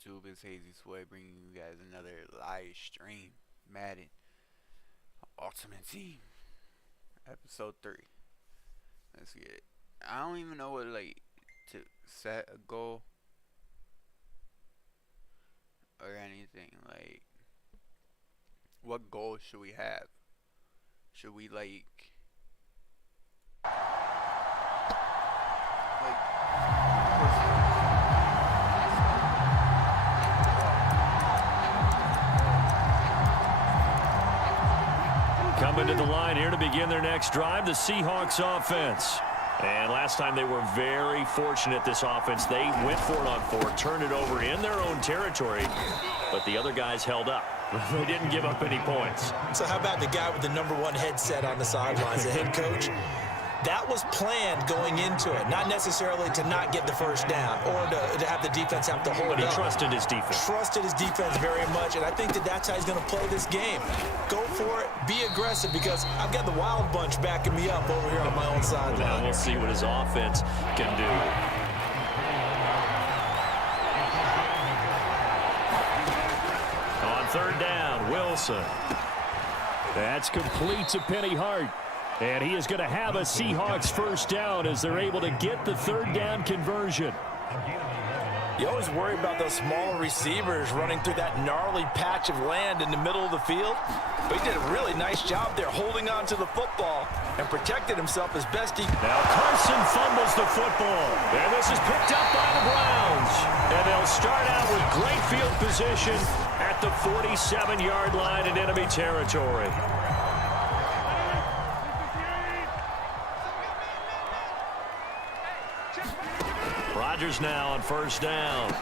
YouTube? It's Hazy Sway bringing you guys another live stream. Madden Ultimate Team Episode 3. Let's get it. I don't even know what to set a goal or anything. What goal should we have? Should we Coming to the line here to begin their next drive, the Seahawks offense. And last time they were very fortunate, this offense. They went for it on 4, turned it over in their own territory, but the other guys held up. They didn't give up any points. So how about the guy with the #1 headset on the sidelines, the head coach? That was planned going into it, not necessarily to not get the first down or to have the defense have to hold up. But he trusted his defense. Trusted his defense very much, and I think that's how he's going to play this game. Go for it, be aggressive, because I've got the wild bunch backing me up over here on my own sideline. Now we'll see what his offense can do. On 3rd down, Wilson. That's complete to Penny Hart. And he is going to have a Seahawks first down as they're able to get the 3rd down conversion. You always worry about those smaller receivers running through that gnarly patch of land in the middle of the field. But he did a really nice job there holding on to the football and protected himself as best he could. Now Carson fumbles the football. And this is picked up by the Browns. And they'll start out with great field position at the 47-yard line in enemy territory. Rodgers now on 1st down.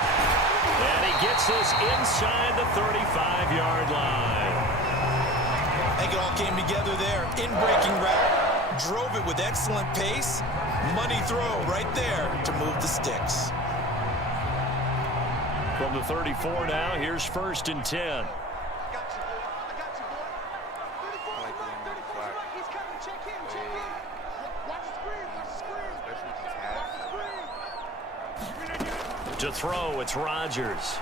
And he gets this inside the 35-yard line. I think it all came together there. In-breaking route. Drove it with excellent pace. Money throw right there to move the sticks. From the 34 now, here's 1st and 10. To throw, it's Rodgers.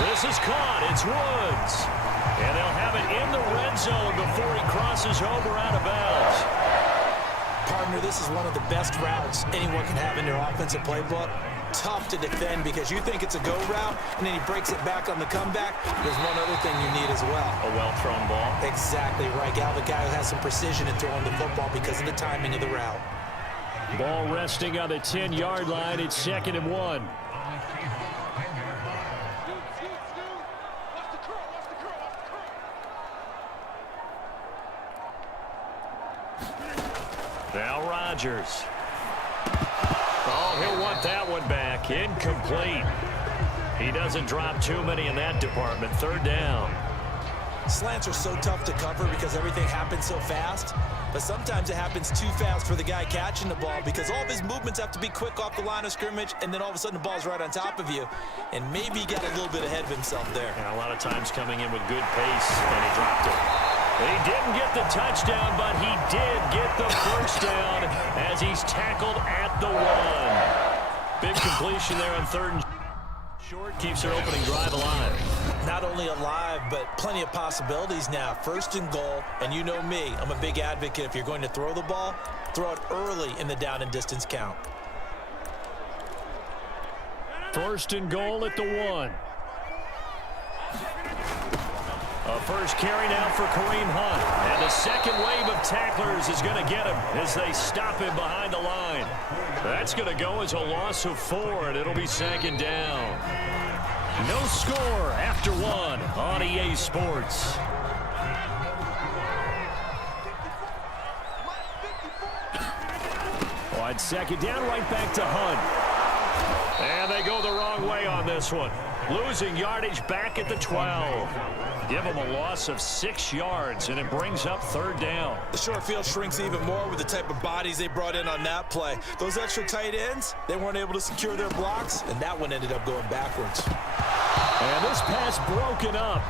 This is caught. It's Woods. And they'll have it in the red zone before he crosses over out of bounds. Partner, this is one of the best routes anyone can have in their offensive playbook. Tough to defend because you think it's a go route, and then he breaks it back on the comeback. There's one other thing you need as well. A well-thrown ball. Exactly right, Gal. The guy who has some precision in throwing the football because of the timing of the route. Ball resting on the 10-yard line. It's 2nd and 1. Now Rodgers. Oh, he'll want that one back. Incomplete. He doesn't drop too many in that department. 3rd down. Slants are so tough to cover because everything happens so fast. But sometimes it happens too fast for the guy catching the ball because all of his movements have to be quick off the line of scrimmage, and then all of a sudden the ball's right on top of you. And maybe he got a little bit ahead of himself there. Yeah, a lot of times coming in with good pace, and he dropped it. He didn't get the touchdown, but he did get the first down as he's tackled at the 1. Big completion there on 3rd and short. Keeps their opening drive alive. Not only alive, but plenty of possibilities now. 1st and goal, and you know me, I'm a big advocate. If you're going to throw the ball, throw it early in the down and distance count. 1st and goal at the 1. A first carry now for Kareem Hunt. And the second wave of tacklers is going to get him as they stop him behind the line. That's going to go as a loss of 4, and it'll be 2nd down. No score after 1 on EA Sports. On 2nd down, right back to Hunt. And they go the wrong way on this one. Losing yardage back at the 12. Give them a loss of 6 yards, and it brings up 3rd down. The short field shrinks even more with the type of bodies they brought in on that play. Those extra tight ends, they weren't able to secure their blocks, and that one ended up going backwards. And this pass broken up.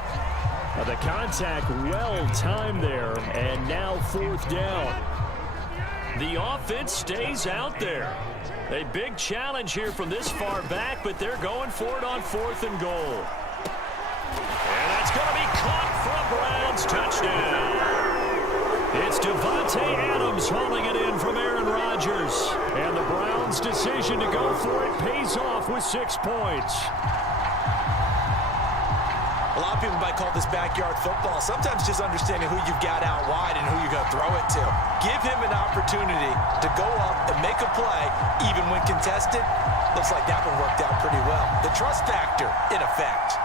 The contact well timed there, and now 4th down. The offense stays out there. A big challenge here from this far back, but they're going for it on 4th and goal. And that's going to be caught for a Browns touchdown. It's Devontae Adams hauling it in from Aaron Rodgers. And the Browns' decision to go for it pays off with 6 points. A lot of people might call this backyard football. Sometimes just understanding who you've got out wide and who you're going to throw it to. Give him an opportunity to go up and make a play, even when contested. Looks like that one worked out pretty well. The trust factor in effect.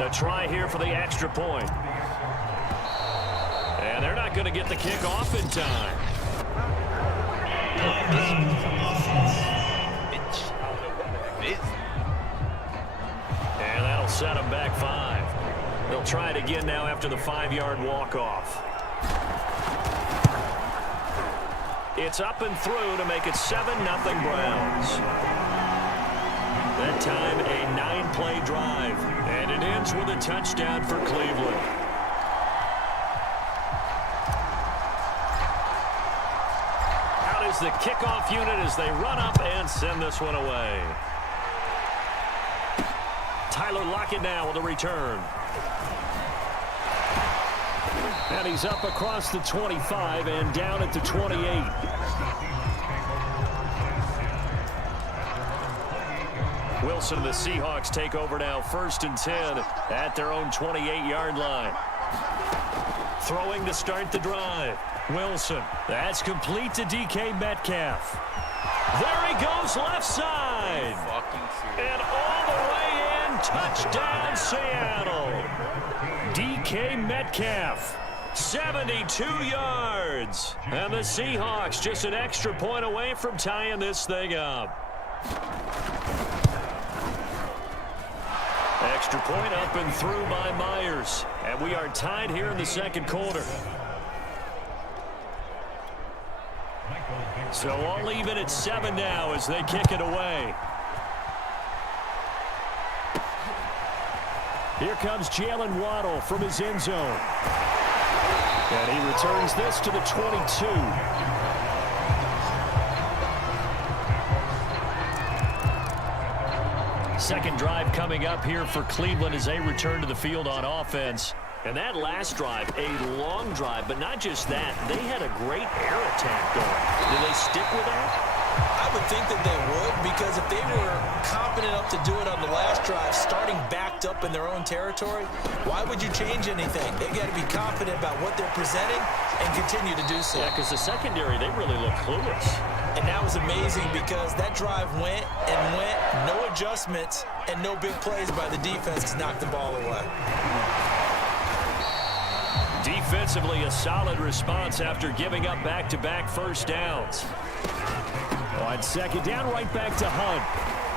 A try here for the extra point. And they're not going to get the kick off in time. And that'll set them back 5. They'll try it again now after the 5-yard walk-off. It's up and through to make it 7-0 Browns. That time, a 9-play drive. And it ends with a touchdown for Cleveland. Out is the kickoff unit as they run up and send this one away. Tyler Lockett now with a return. And he's up across the 25 and down at the 28. Wilson and the Seahawks take over now, 1st and 10 at their own 28-yard line. Throwing to start the drive. Wilson. That's complete to DK Metcalf. There he goes, left side. And all the way in, touchdown Seattle. DK Metcalf, 72 yards. And the Seahawks just an extra point away from tying this thing up. Extra point up and through by Myers. And we are tied here in the 2nd quarter. So all even at 7 now as they kick it away. Here comes Jalen Waddle from his end zone. And he returns this to the 22. Second drive coming up here for Cleveland as they return to the field on offense. And that last drive, a long drive, but not just that. They had a great air attack going. Do they stick with that? I would think that they would, because if they were confident enough to do it on the last drive, starting backed up in their own territory, why would you change anything? They've got to be confident about what they're presenting and continue to do so. Yeah, because the secondary, they really look clueless. And that was amazing because that drive went and went, no adjustments, and no big plays by the defense to knock the ball away. Defensively, a solid response after giving up back-to-back first downs. On 2nd down, right back to Hunt.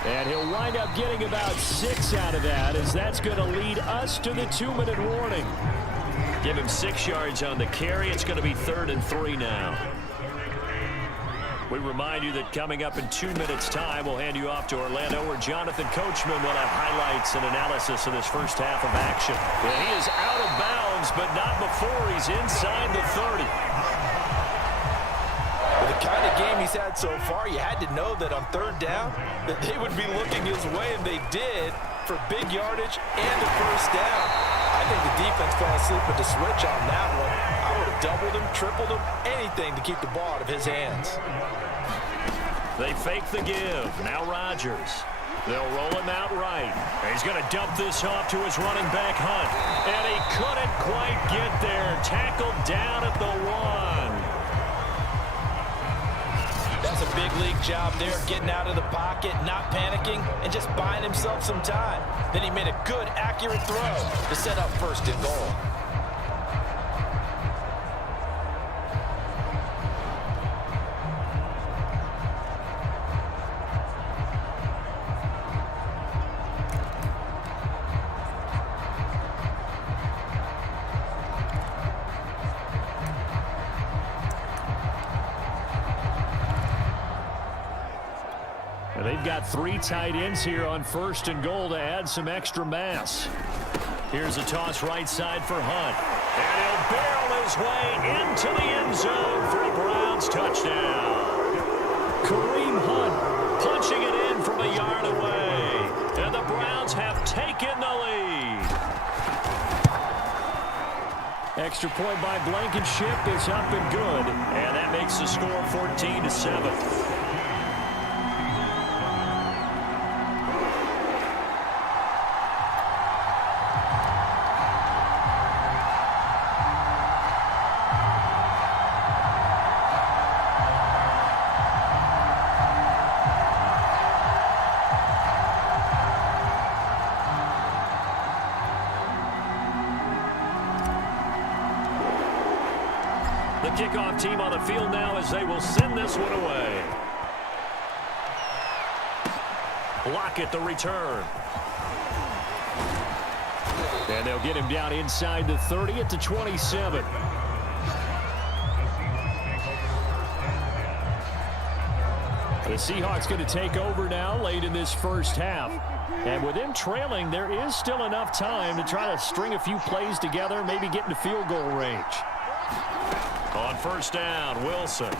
And he'll wind up getting about 6 out of that, as that's going to lead us to the 2-minute warning. Give him 6 yards on the carry. It's going to be 3rd and 3 now. We remind you that coming up in 2 minutes' time, we'll hand you off to Orlando, where Jonathan Coachman will have highlights and analysis of this first half of action. Yeah, he is out of bounds, but not before he's inside the 30. With the kind of game he's had so far, you had to know that on 3rd down, that they would be looking his way, and they did, for big yardage and a first down. I think the defense fell asleep with the switch on that one. I would have doubled him, tripled him, anything to keep the ball out of his hands. They fake the give. Now Rodgers. They'll roll him out right. He's going to dump this off to his running back, Hunt. And he couldn't quite get there. Tackled down at the 1. That's a big league job there, getting out of the pocket, not panicking, and just buying himself some time. Then he made a good, accurate throw to set up 1st and goal. they've got 3 tight ends here on 1st and goal to add some extra mass. Here's a toss right side for Hunt. And he'll barrel his way into the end zone for a Browns touchdown. Kareem Hunt punching it in from a yard away. And the Browns have taken the lead. Extra point by Blankenship is up and good. And that makes the score 14-7. The kickoff team on the field now as they will send this one away. Lockett the return. And they'll get him down inside the 30 at the 27. The Seahawks going to take over now late in this first half. And with them trailing, there is still enough time to try to string a few plays together, maybe get into field goal range. On first down, Wilson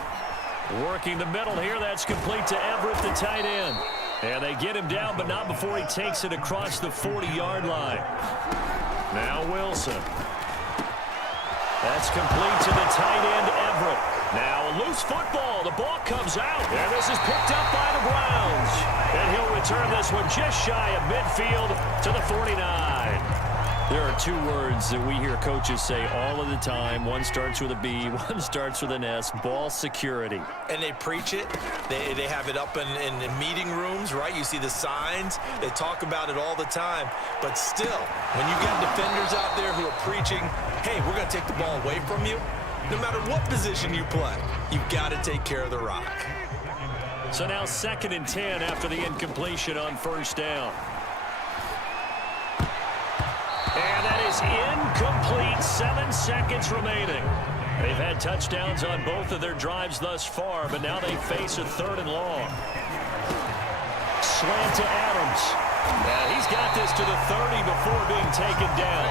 working the middle here. That's complete to Everett, the tight end. And they get him down, but not before he takes it across the 40-yard line. Now Wilson. That's complete to the tight end, Everett. Now a loose football. The ball comes out. And this is picked up by the Browns. And he'll return this one just shy of midfield to the 49. There are 2 words that we hear coaches say all of the time. One starts with a B, one starts with an S. Ball security. And they preach it. They have it up in meeting rooms, right? You see the signs. They talk about it all the time. But still, when you got defenders out there who are preaching, hey, we're going to take the ball away from you, no matter what position you play, you've got to take care of the rock. So now 2nd and 10 after the incompletion on first down. And that is incomplete. 7 seconds remaining. They've had touchdowns on both of their drives thus far, but now they face a 3rd and long. Slant to Adams. And he's got this to the 30 before being taken down.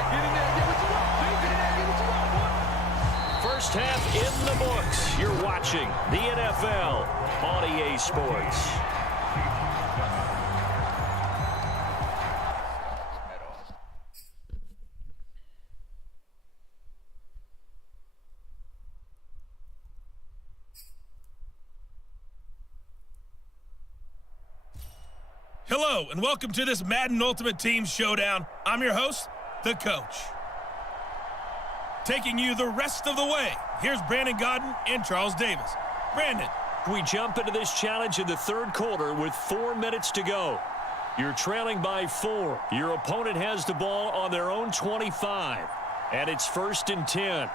First half in the books. You're watching the NFL on EA Sports. Hello, and welcome to this Madden Ultimate Team Showdown. I'm your host, The Coach. Taking you the rest of the way, here's Brandon Godden and Charles Davis. Brandon. We jump into this challenge in the 3rd quarter with 4 minutes to go. You're trailing by 4. Your opponent has the ball on their own 25, and it's 1st and 10.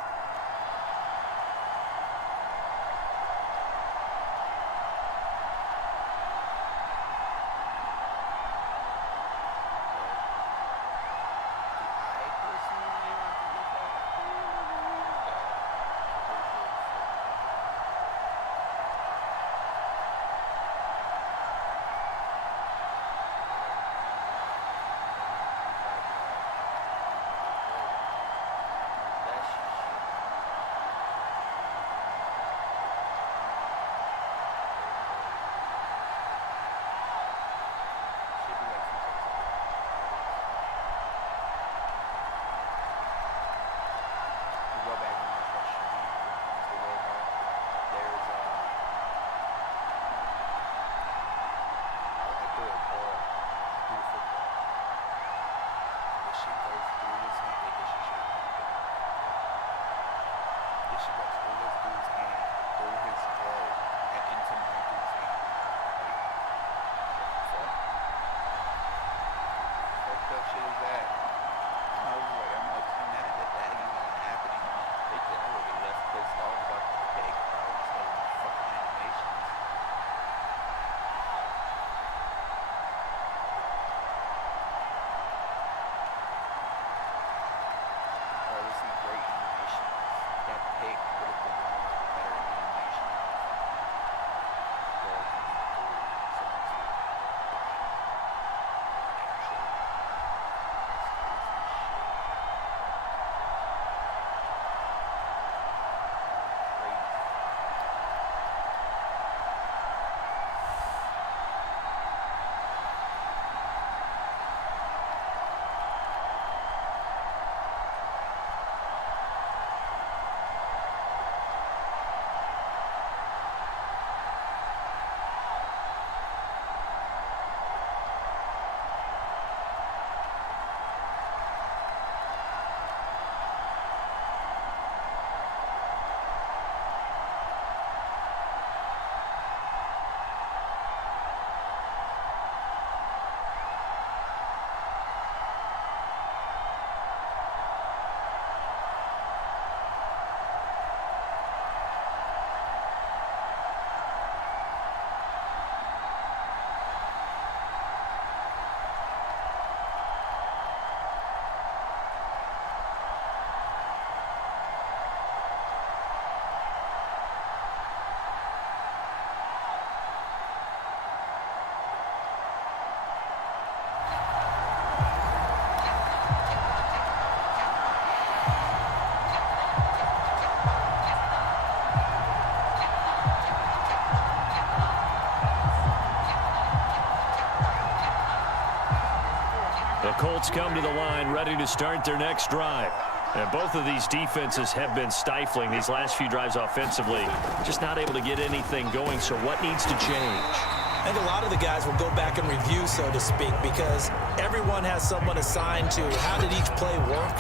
Colts come to the line ready to start their next drive. And both of these defenses have been stifling these last few drives offensively. Just not able to get anything going, so what needs to change? I think a lot of the guys will go back and review, so to speak, because everyone has someone assigned to how did each play work.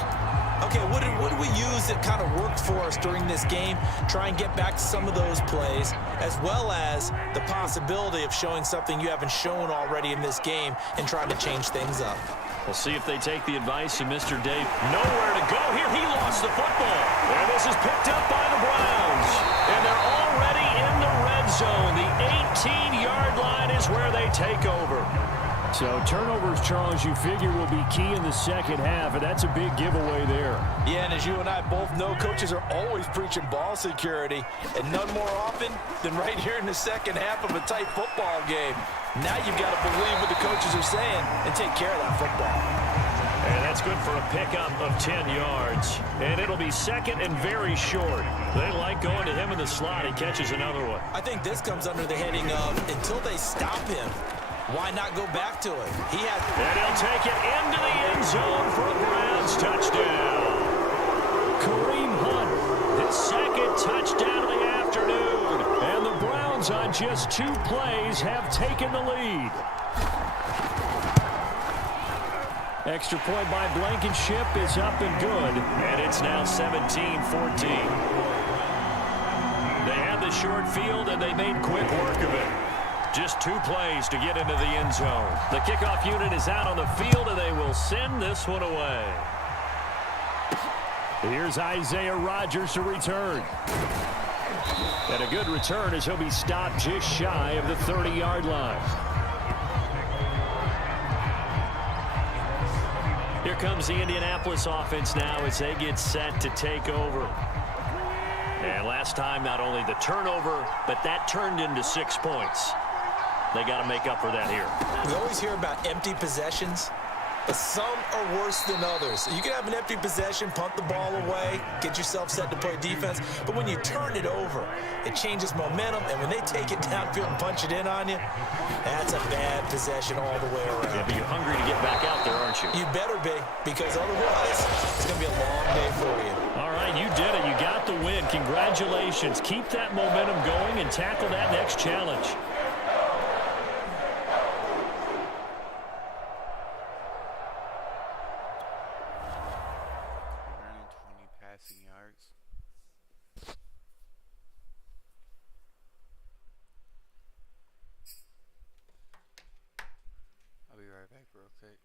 Okay, what did we use that kind of worked for us during this game? Try and get back to some of those plays, as well as the possibility of showing something you haven't shown already in this game and trying to change things up. We'll see if they take the advice of Mr. Dave. Nowhere to go here. He lost the football. And this is picked up by the Browns. And they're already in the red zone. The 18-yard line is where they take over. So turnovers, Charles, you figure will be key in the second half, and that's a big giveaway there. Yeah, and as you and I both know, coaches are always preaching ball security, and none more often than right here in the second half of a tight football game. Now you've got to believe what the coaches are saying and take care of that football. And that's good for a pickup of 10 yards. And it'll be second and very short. They like going to him in the slot. He catches another one. I think this comes under the heading of until they stop him, why not go back to it? And he'll take it into the end zone for a Browns touchdown. Kareem Hunt, his second touchdown of the afternoon. And the Browns on just 2 plays have taken the lead. Extra point by Blankenship is up and good. And it's now 17-14. They had the short field, and they made quick work of it. Just 2 plays to get into the end zone. The kickoff unit is out on the field, and they will send this one away. Here's Isaiah Rodgers to return. And a good return as he'll be stopped just shy of the 30-yard line. Here comes the Indianapolis offense now as they get set to take over. And last time, not only the turnover, but that turned into 6 points. They got to make up for that here. We always hear about empty possessions, but some are worse than others. You can have an empty possession, punt the ball away, get yourself set to play defense, but when you turn it over, it changes momentum, and when they take it downfield and punch it in on you, that's a bad possession all the way around. Yeah, but you're hungry to get back out there, aren't you? You better be, because otherwise, it's going to be a long day for you. All right, you did it. You got the win. Congratulations. Keep that momentum going and tackle that next challenge. 120 passing yards. I'll be right back real quick.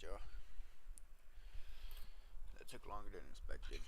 bad, y'all. That took longer than expected.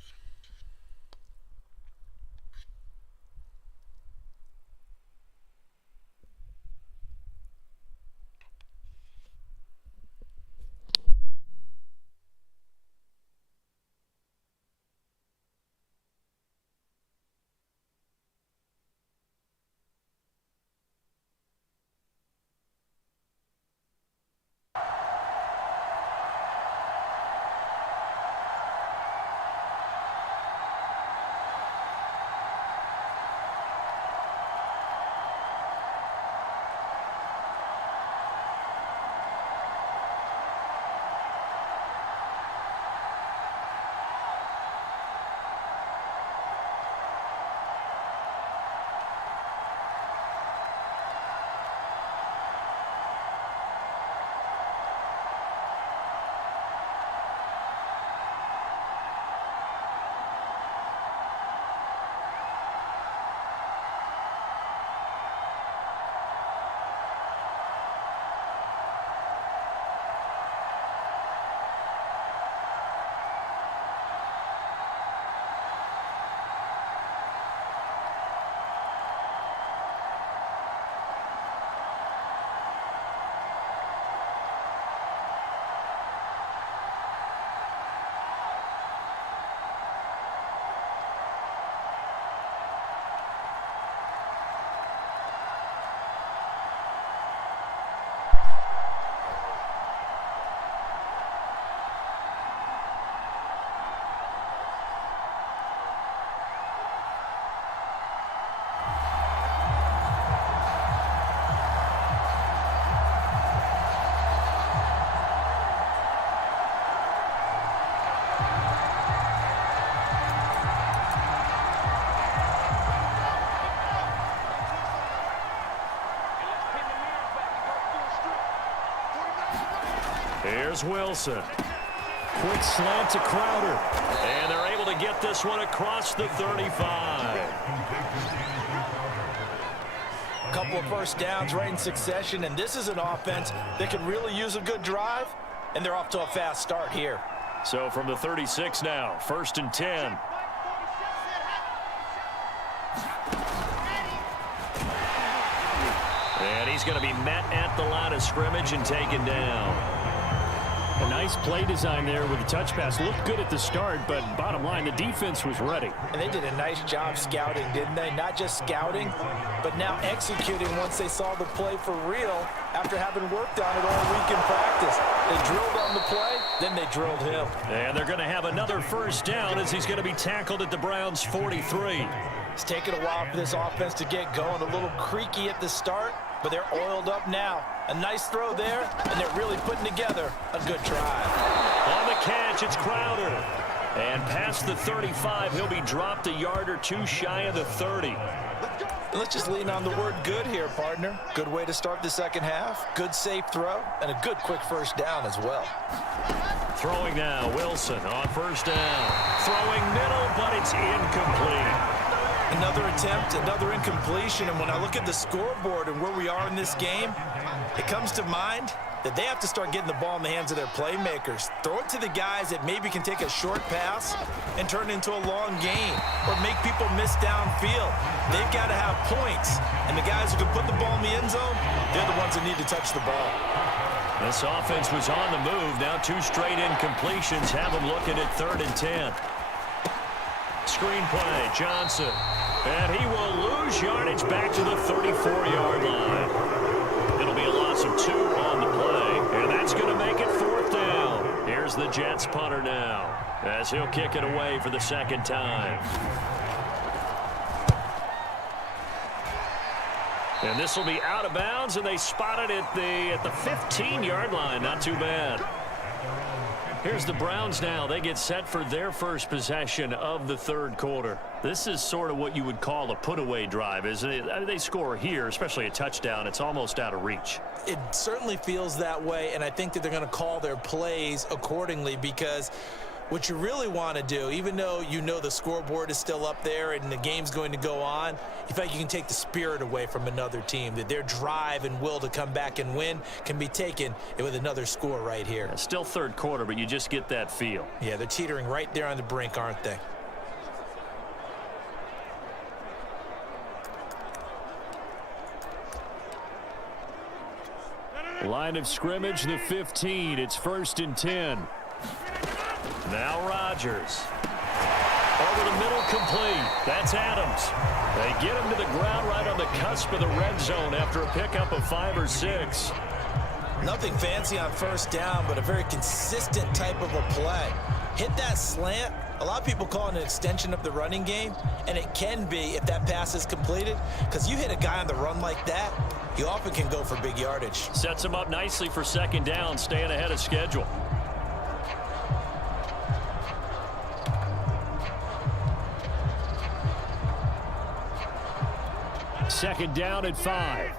Here's Wilson. Quick slant to Crowder. And they're able to get this one across the 35. A couple of first downs right in succession, and this is an offense that could really use a good drive, and they're off to a fast start here. So from the 36 now, 1st and 10. And he's going to be met at the line of scrimmage and taken down. A nice play design there with the touch pass. Looked good at the start, but bottom line, the defense was ready. And they did a nice job scouting, didn't they? Not just scouting, but now executing once they saw the play for real after having worked on it all week in practice. They drilled on the play, then they drilled him. And they're going to have another first down as he's going to be tackled at the Browns' 43. It's taken a while for this offense to get going. A little creaky at the start, but they're oiled up now. A nice throw there, and they're really putting together a good drive. On the catch, it's Crowder. And past the 35, he'll be dropped a yard or two shy of the 30. Let's just lean on the word good here, partner. Good way to start the second half. Good safe throw, and a good quick first down as well. Throwing now, Wilson on first down. Throwing middle, but it's incomplete. Another attempt, another incompletion, and when I look at the scoreboard and where we are in this game, it comes to mind that they have to start getting the ball in the hands of their playmakers. Throw it to the guys that maybe can take a short pass and turn it into a long gain or make people miss downfield. They've got to have points, and the guys who can put the ball in the end zone, they're the ones that need to touch the ball. This offense was on the move. Now 2 straight incompletions have them looking at 3rd and 10. Screen play, Johnson. And he will lose yardage back to the 34-yard line. It'll be a loss of 2 on the play. And that's going to make it 4th down. Here's the Jets punter now as he'll kick it away for the second time. And this will be out of bounds, and they spot it at the 15-yard line. Not too bad. Here's the Browns now. They get set for their first possession of the 3rd quarter. This is sort of what you would call a put-away drive, isn't it? I mean, they score here, especially a touchdown. It's almost out of reach. It certainly feels that way, and I think that they're going to call their plays accordingly because what you really want to do, even though you know the scoreboard is still up there and the game's going to go on, you feel like you can take the spirit away from another team, that their drive and will to come back and win can be taken with another score right here. Yeah, still third quarter, but you just get that feel. Yeah, they're teetering right there on the brink, aren't they? Line of scrimmage, the 15. It's 1st and 10. Now Rodgers. Over the middle, complete. That's Adams. They get him to the ground right on the cusp of the red zone after a pickup of 5 or 6. Nothing fancy on first down, but a very consistent type of a play. Hit that slant. A lot of people call it an extension of the running game, and it can be if that pass is completed, because you hit a guy on the run like that, you often can go for big yardage. Sets him up nicely for 2nd down, staying ahead of schedule. Second down at 5.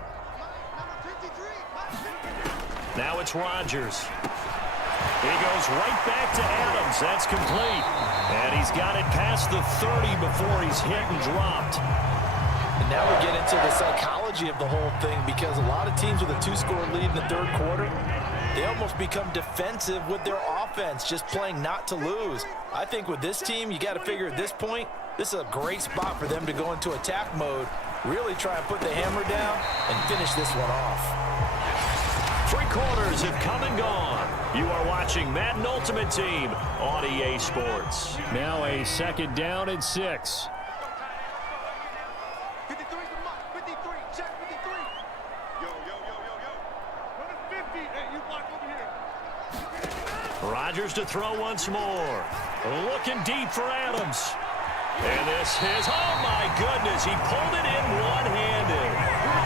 Now it's Rodgers. He goes right back to Adams. That's complete. And he's got it past the 30 before he's hit and dropped. And now we get into the psychology of the whole thing, because a lot of teams with a 2-score lead in the third quarter, they almost become defensive with their offense, just playing not to lose. I think with this team, you got to figure at this point, this is a great spot for them to go into attack mode, really try and put the hammer down and finish this one off. 3 quarters have come and gone. You are watching Madden Ultimate Team on EA Sports. Now a 2nd down and 6. Rodgers to throw once more. Looking deep for Adams. And this is, oh my goodness, he pulled it in one-handed.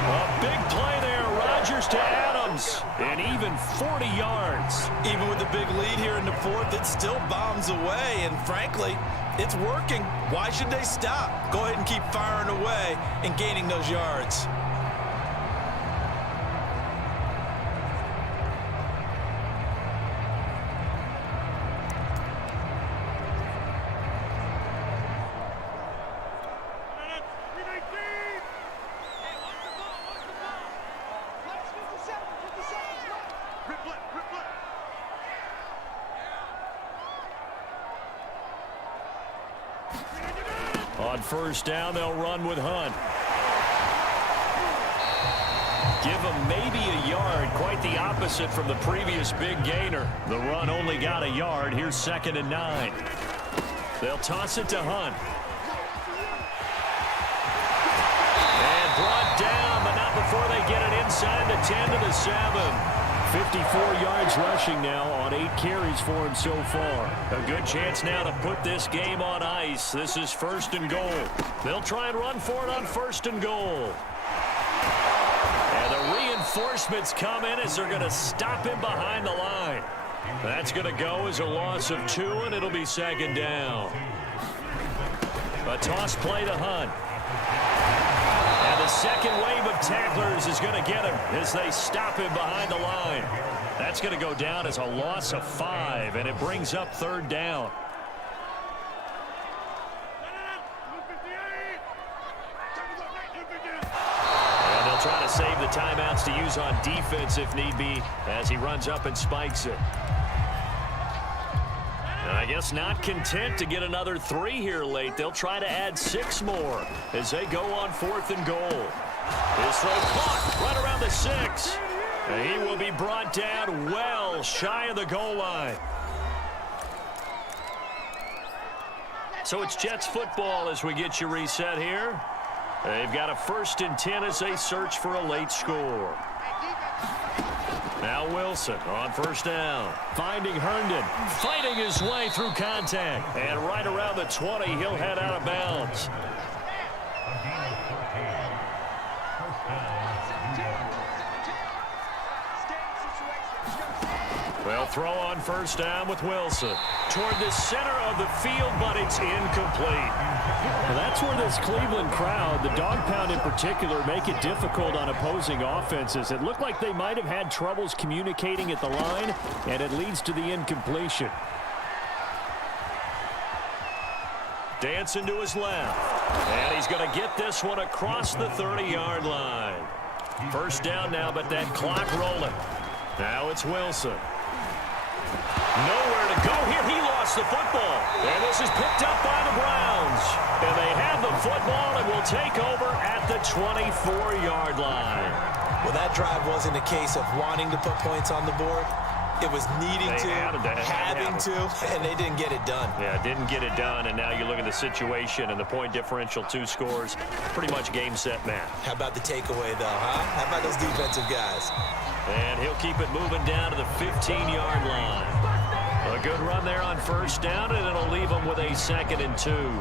A big play there, Rodgers to Adams, and even 40 yards. Even with the big lead here in the fourth, it still bombs away, and frankly, it's working. Why should they stop? Go ahead and keep firing away and gaining those yards. On first down, they'll run with Hunt. Give him maybe a yard, quite the opposite from the previous big gainer. The run only got a yard. Here's 2nd and 9. They'll toss it to Hunt. And brought down, but not before they get it inside the 10 to the 7. 54 yards rushing now on 8 carries for him so far. A good chance now to put this game on ice. This is 1st and goal. They'll try and run for it on 1st and goal. And the reinforcements come in as they're going to stop him behind the line. That's going to go as a loss of 2, and it'll be 2nd down. A toss play to Hunt. And the second wave of tacklers is going to get him as they stop him behind the line. That's going to go down as a loss of 5, and it brings up 3rd down. And they'll try to save the timeouts to use on defense if need be as he runs up and spikes it. I guess not content to get another 3 here late. They'll try to add 6 more as they go on 4th and goal. His throw caught right around the 6. And he will be brought down well shy of the goal line. So it's Jets football as we get you reset here. They've got a 1st and 10 as they search for a late score. Now Wilson on first down. Finding Herndon. Fighting his way through contact. And right around the 20, he'll head out of bounds. Well, throw on first down with Wilson. Toward the center of the field, but it's incomplete. Well, that's where this Cleveland crowd, the dog pound in particular, make it difficult on opposing offenses. It looked like they might have had troubles communicating at the line, and it leads to the incompletion. Dancing to his left. And he's going to get this one across the 30-yard line. First down now, but that clock rolling. Now it's Wilson. Nowhere to go here. He lost the football. And this is picked up by the Browns. And they have the football and will take over at the 24-yard line. Well, that drive wasn't a case of wanting to put points on the board. It was needing to, having to, and they didn't get it done. Yeah, didn't get it done, and now you look at the situation and the point differential, 2 scores, pretty much game, set, match. How about the takeaway, though, huh? How about those defensive guys? And he'll keep it moving down to the 15-yard line. A good run there on first down, and it'll leave them with a 2nd and 2.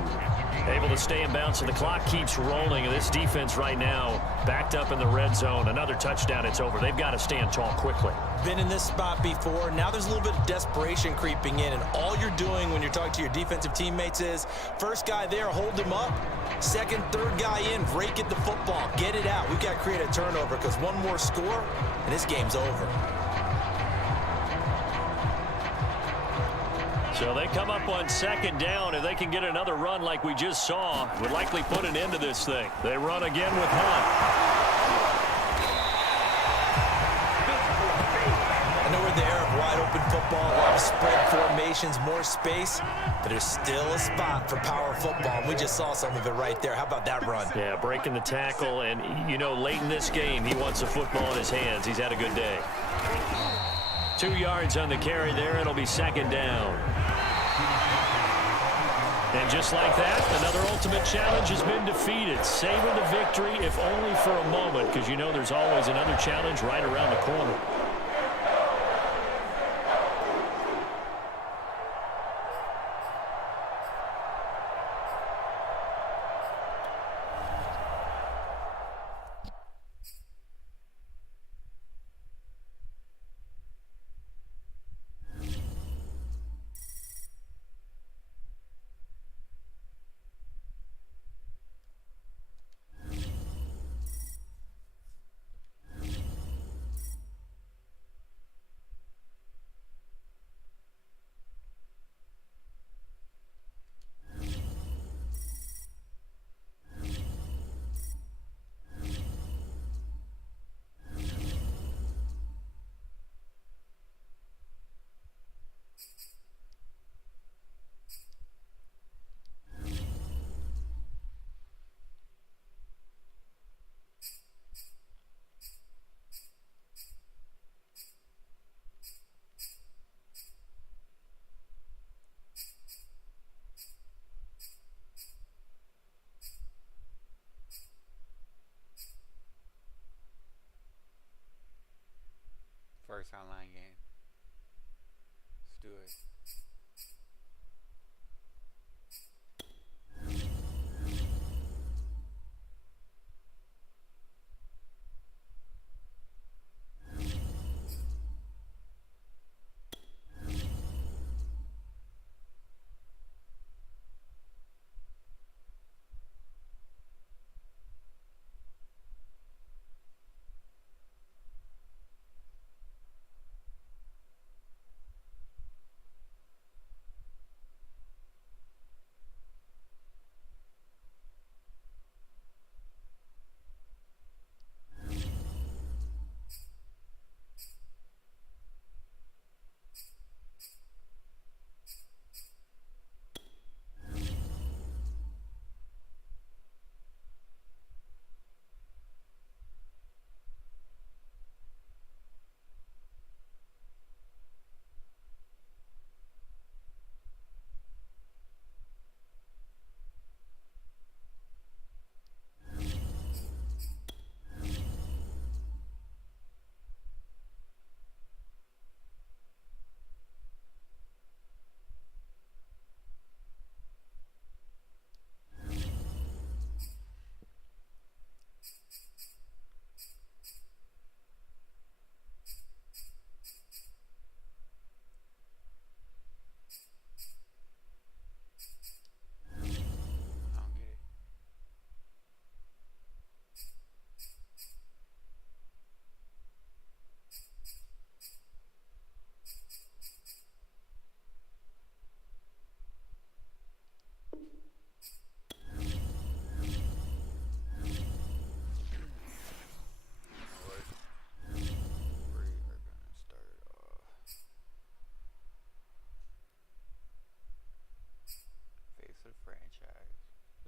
Able to stay in bounds, and the clock keeps rolling. And this defense right now backed up in the red zone. Another touchdown, it's over. They've got to stand tall quickly. Been in this spot before. Now there's a little bit of desperation creeping in, and all you're doing when you're talking to your defensive teammates is first guy there, hold him up. Second, third guy in, rake at the football. Get it out. We've got to create a turnover because one more score, and this game's over. So they come up on 2nd down. If they can get another run like we just saw, would likely put an end to this thing. They run again with Hunt. I know we're in the era of wide open football, a lot of spread formations, more space, but there's still a spot for power football. We just saw some of it right there. How about that run? Yeah, breaking the tackle, and, you know, late in this game, he wants the football in his hands. He's had a good day. 2 yards on the carry there. It'll be 2nd down. And just like that, another ultimate challenge has been defeated. Savor the victory, if only for a moment, because you know there's always another challenge right around the corner. First online game. Let's do it.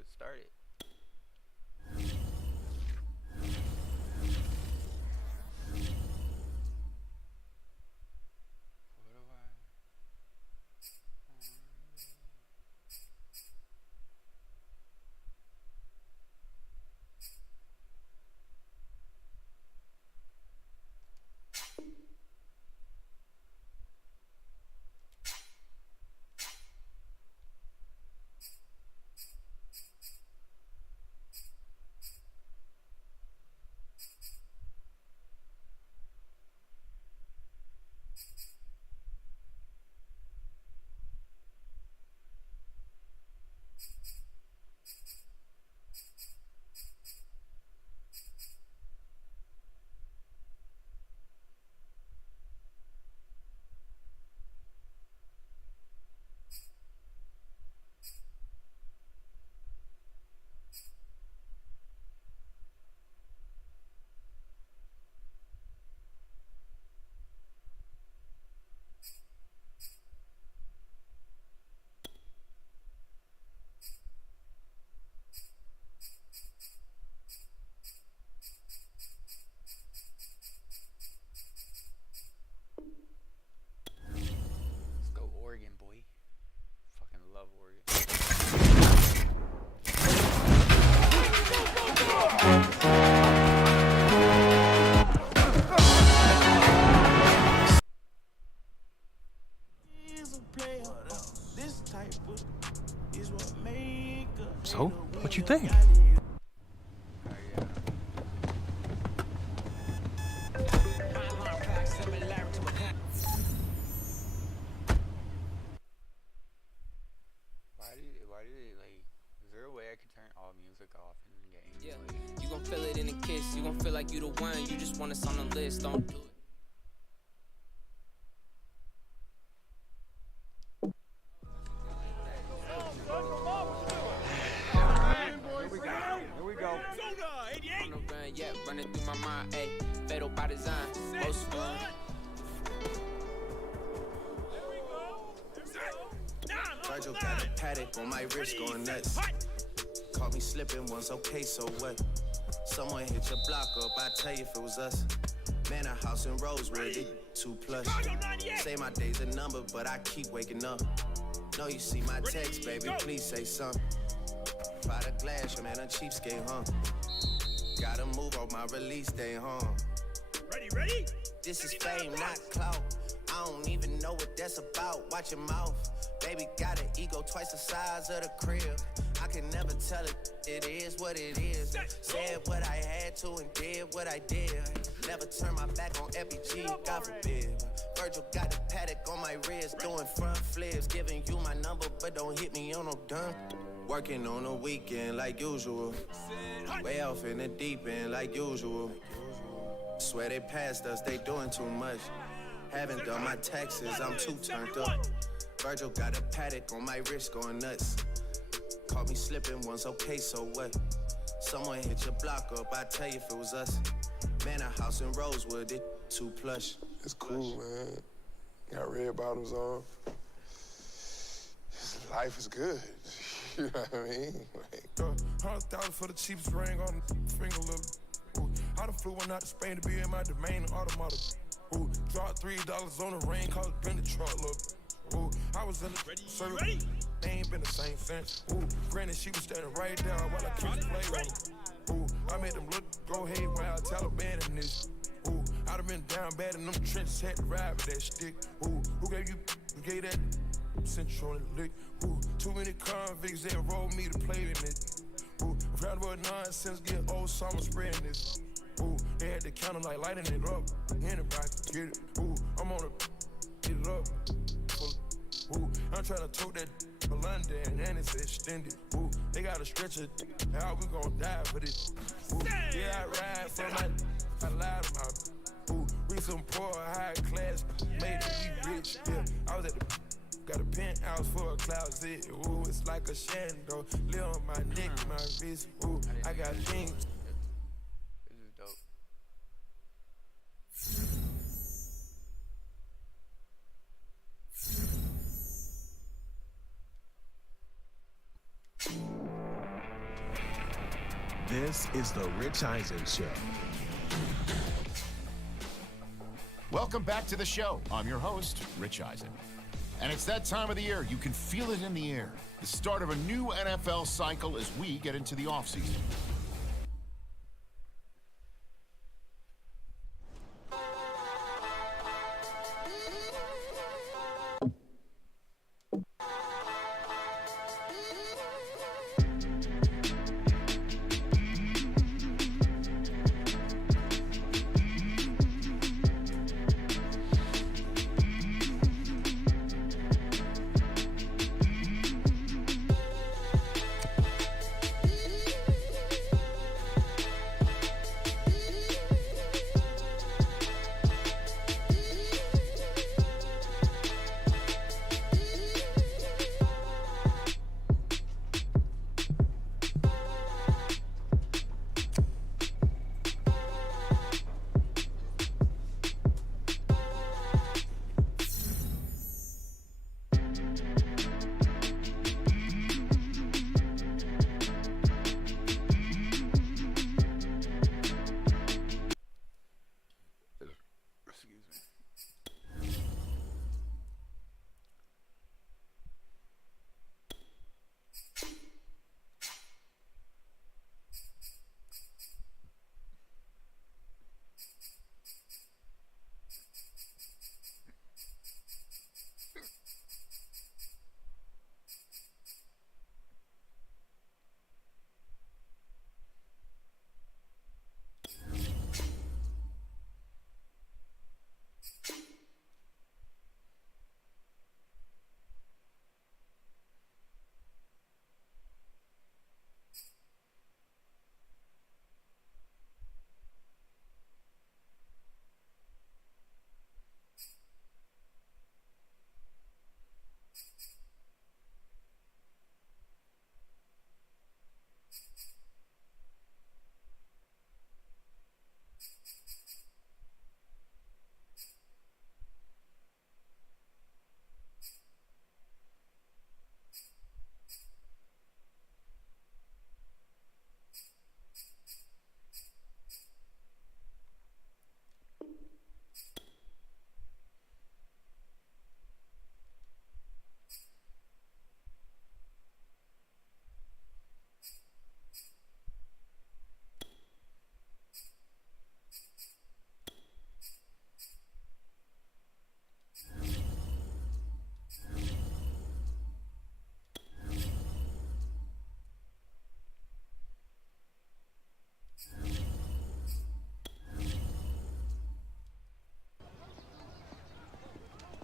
let's start it. What do I? Let's go Oregon, boy. Fucking love Oregon. So, what you think? Oh, yeah. Why did it like? Is there a way I could turn all music off in the game? Yeah, Like, you gon' feel it in a kiss. You gon' feel like you the one. You just want us on the list. Don't do it. here we go. On the run, yeah, running through my mind. Ayy, fatal by design. Most fun. Virgil got a paddock on my wrist going nuts. Caught me slipping once, okay, so what? Someone hit your block up, I tell you if it was us. Man, a house in Rosewood, it 2+. Say my day's a number, but I keep waking up. Know you see my text, baby, please say something. By the glass, your man a cheapskate, huh? Gotta move on my release day, huh? Ready? This is fame, not clout. I don't even know what that's about. Watch your mouth. Baby got an ego twice the size of the crib. I can never tell it, it is what it is. Said what I had to and did what I did. Never turn my back on FBG, God forbid. Virgil got the paddock on my wrist, doing front flips. Giving you my number, but don't hit me on no dunk. Working on a weekend like usual. Way off in the deep end like usual. Swear they passed us, they doing too much. Haven't done my taxes, I'm too turned up. Virgil got a paddock on my wrist going nuts. Caught me slipping once, okay, so what? Someone hit your block up, I tell you if it was us. Man, a house in Rosewood, it 2+. It's cool, man. Got red bottoms on. Life is good. You know what I mean? Like, 100,000 for the cheapest ring on the finger, look. Ooh, I done flew one out to Spain to be in my domain automata. Ooh, dropped $3 on the ring, cause it been the truck, look. Ooh, I was in the service. They ain't been the same since. Ooh, granted, she was standing right down while I kept play on them. Ooh, I made them look, go ahead while I Taliban in this. Ooh, I done been down bad in them trenches, had to ride with that stick. Ooh, who gave that central on the lick? Ooh, too many convicts, they rolled me to play in it. Ooh, I'm proud about nonsense, get old, so I'm spreading this. Ooh, they had the counter like lighting it up. Anybody can get it. Ooh, I'm on the, get it up. Ooh, I'm trying to tote that for London and it's extended. Ooh, they gotta stretch it. How we gon' die for this? Ooh, yeah, I ride for my, I lied about. Ooh, we some poor, high class, made it, we rich. Yeah, I was at the, got a penthouse for a closet. Ooh, it's like a shando. Live on my neck, my wrist. Ooh, I got things. This is dope. This is the Rich Eisen Show. Welcome back to the show. I'm your host, Rich Eisen. And it's that time of the year. You can feel it in the air. The start of a new NFL cycle as we get into the offseason.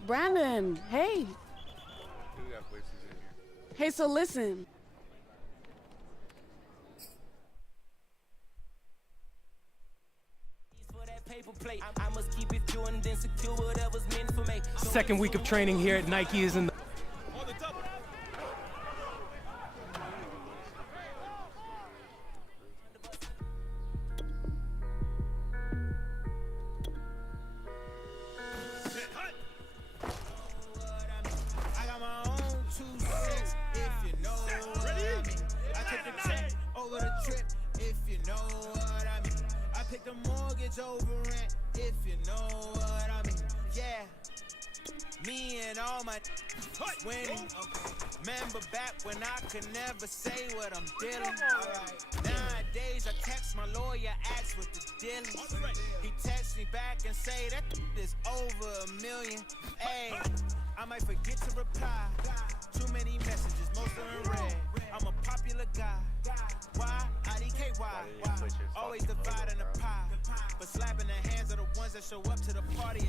Brandon, hey. Hey, so listen. Second week of training here at Nike is in the when I could never say what I'm dealing. Alright. Nowadays I text my lawyer, ask what the deal is. He texts me back and say that is over $1 million. Hey, I might forget to reply. Too many messages, most of them red. I'm a popular guy. Why? IDKY. Always dividing the pie. But slapping the hands of the ones that show up to the party.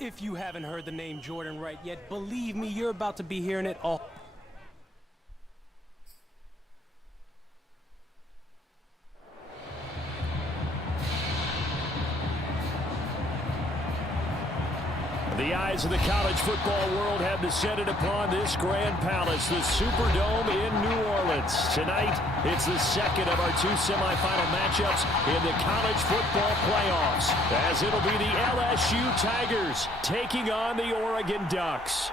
If you haven't heard the name Jordan Wright yet, believe me, you're about to be hearing it all. The eyes of the college football world have descended upon this grand palace, the Superdome in New Orleans. Tonight, it's the second of our 2 semifinal matchups in the college football playoffs, as it'll be the LSU Tigers taking on the Oregon Ducks.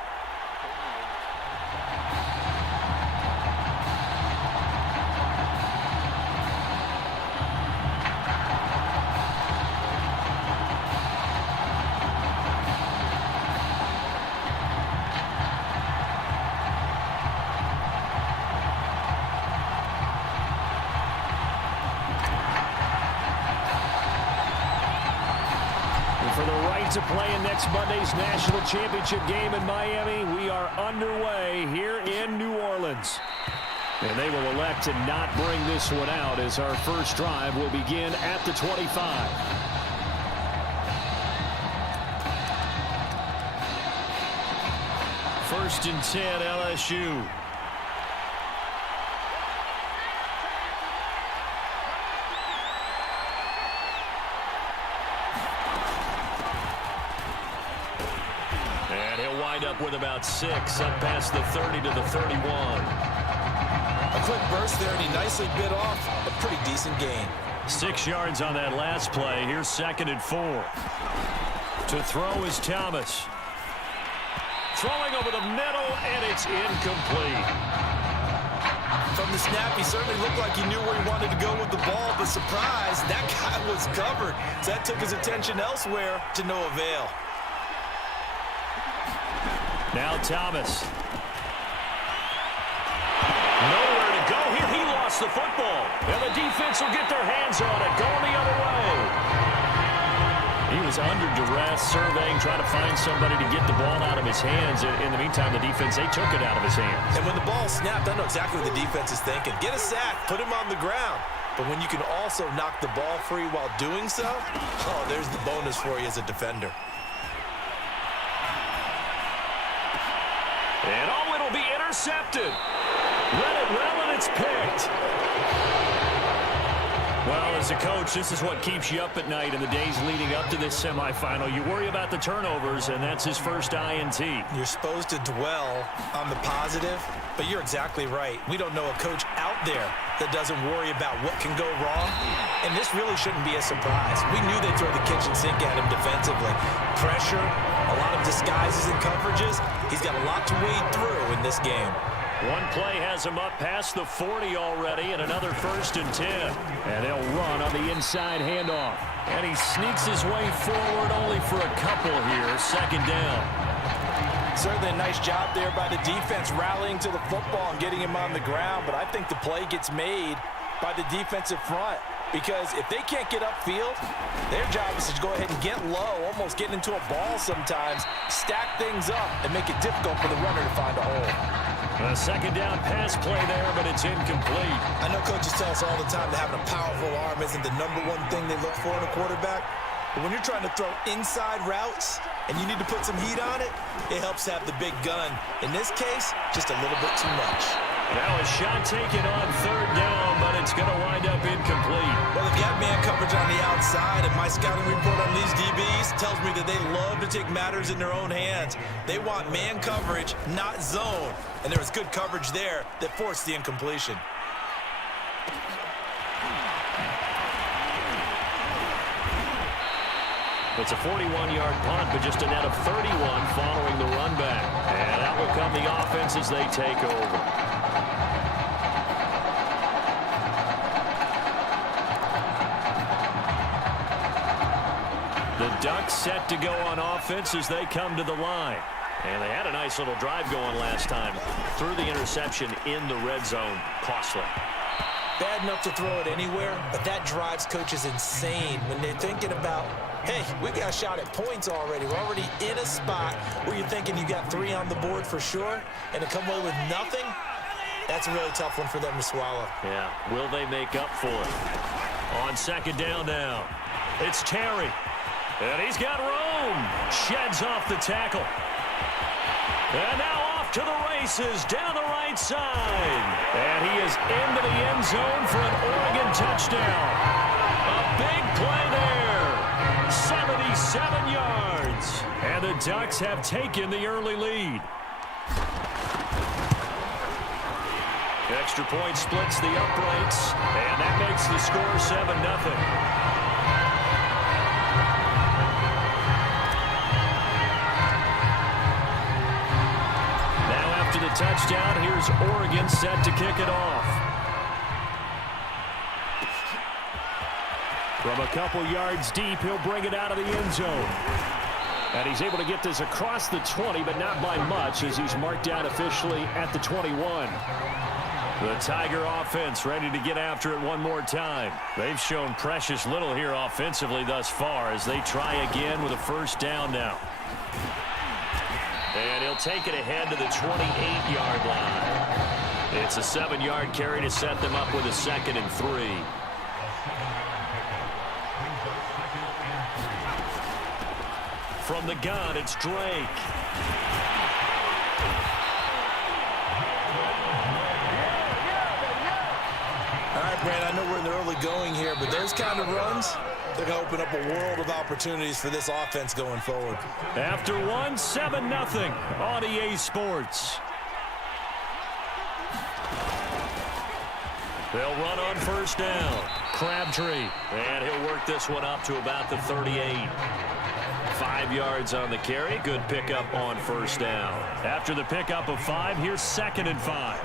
For the right to play in next Monday's national championship game in Miami, we are underway here in New Orleans. And they will elect to not bring this one out as our first drive will begin at the 25. First and 10, LSU. Up with about 6, up past the 30 to the 31. A quick burst there, and he nicely bit off a pretty decent gain. 6 yards on that last play. Here's 2nd and 4. To throw is Thomas. Throwing over the middle, and it's incomplete. From the snap, he certainly looked like he knew where he wanted to go with the ball, but surprise, that guy was covered. So that took his attention elsewhere to no avail. Now Thomas. Nowhere to go here. He lost the football. And the defense will get their hands on it. Going the other way. He was under duress, surveying, trying to find somebody to get the ball out of his hands. In the meantime, the defense, they took it out of his hands. And when the ball snapped, I know exactly what the defense is thinking. Get a sack. Put him on the ground. But when you can also knock the ball free while doing so, oh, there's the bonus for you as a defender. And oh, it'll be intercepted. Let it well, and it's picked. Well, as a coach, this is what keeps you up at night in the days leading up to this semifinal. You worry about the turnovers, and that's his first INT. You're supposed to dwell on the positive, but you're exactly right. We don't know a coach out there that doesn't worry about what can go wrong, and this really shouldn't be a surprise. We knew they'd throw the kitchen sink at him defensively. Pressure, a lot of disguises and coverages. He's got a lot to wade through in this game. One play has him up past the 40 already, and another 1st and 10. And he'll run on the inside handoff. And he sneaks his way forward only for a couple here. 2nd down. Certainly a nice job there by the defense rallying to the football and getting him on the ground, but I think the play gets made by the defensive front. Because if they can't get upfield, their job is to go ahead and get low, almost get into a ball sometimes, stack things up, and make it difficult for the runner to find a hole. A 2nd down pass play there, but it's incomplete. I know coaches tell us all the time that having a powerful arm isn't the #1 thing they look for in a quarterback. But when you're trying to throw inside routes and you need to put some heat on it, it helps have the big gun. In this case, just a little bit too much. Now a shot taken on 3rd down, but it's going to wind up incomplete. Well, if you have man coverage on the outside, and my scouting report on these DBs tells me that they love to take matters in their own hands. They want man coverage, not zone. And there was good coverage there that forced the incompletion. It's a 41-yard punt, but just a net of 31 following the run back. And out will come the offense as they take over. The Ducks set to go on offense as they come to the line. And they had a nice little drive going last time. Threw the interception in the red zone. Costly. Bad enough to throw it anywhere, but that drives coaches insane when they're thinking about, hey, we got a shot at points already. We're already in a spot where you're thinking you got 3 on the board for sure, and to come away with nothing, that's a really tough one for them to swallow. Yeah, will they make up for it? On 2nd down now, it's Terry. And he's got room. Sheds off the tackle. And now off to the races down the right side. And he is into the end zone for an Oregon touchdown. A big play there. 77 yards. And the Ducks have taken the early lead. Extra point splits the uprights. And that makes the score 7-0. The touchdown. Here's Oregon set to kick it off. From a couple yards deep, he'll bring it out of the end zone. And he's able to get this across the 20, but not by much, as he's marked down officially at the 21. The Tiger offense ready to get after it one more time. They've shown precious little here offensively thus far as they try again with a first down now. And he'll take it ahead to the 28-yard line. It's a 7-yard carry to set them up with a 2nd and 3. From the gun, it's Drake. All right, Brand, I know we're in the early going here, but those kind of runs, they're going to open up a world of opportunities for this offense going forward. After 7-0 on EA Sports. They'll run on first down. Crabtree. And he'll work this one up to about the 38. 5 yards on the carry. Good pickup on first down. After the pickup of 5, here's 2nd and 5.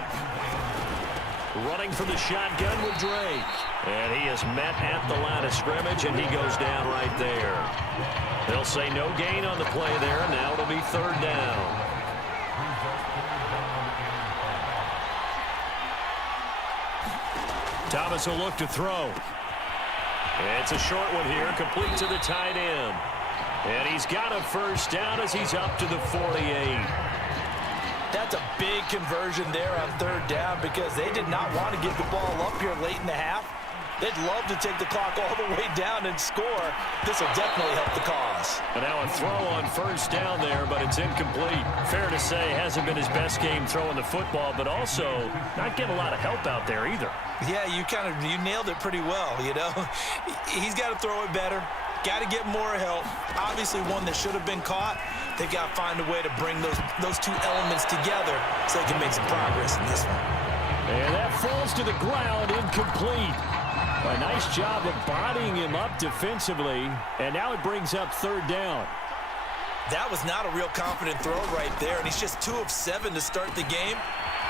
Running from the shotgun with Drake. And he is met at the line of scrimmage, and he goes down right there. They'll say no gain on the play there, and now it'll be 3rd down. Thomas will look to throw. It's a short one here, complete to the tight end. And he's got a first down as he's up to the 48. That's a big conversion there on 3rd down because they did not want to get the ball up here late in the half. They'd love to take the clock all the way down and score. This will definitely help the cause. And now a throw on first down there, but it's incomplete. Fair to say, hasn't been his best game throwing the football, but also not getting a lot of help out there either. Yeah, you nailed it pretty well, you know. He's got to throw it better. Got to get more help. Obviously one that should have been caught. They got to find a way to bring those two elements together so they can make some progress in this one. And that falls to the ground, incomplete. A nice job of bodying him up defensively, and now it brings up 3rd down. That was not a real confident throw right there, and he's just 2 of 7 to start the game.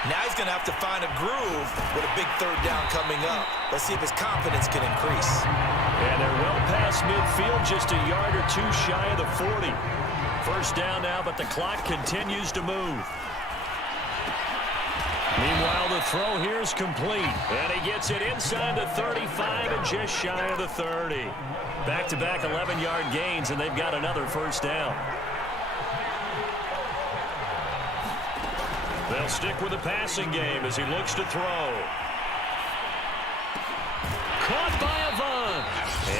Now he's going to have to find a groove with a big 3rd down coming up. Let's see if his confidence can increase. And they're well past midfield, just a yard or 2 shy of the 40. First down now, but the clock continues to move. Meanwhile, the throw here is complete. And he gets it inside the 35 and just shy of the 30. Back-to-back 11-yard gains, and they've got another first down. They'll stick with the passing game as he looks to throw. Caught by Avant.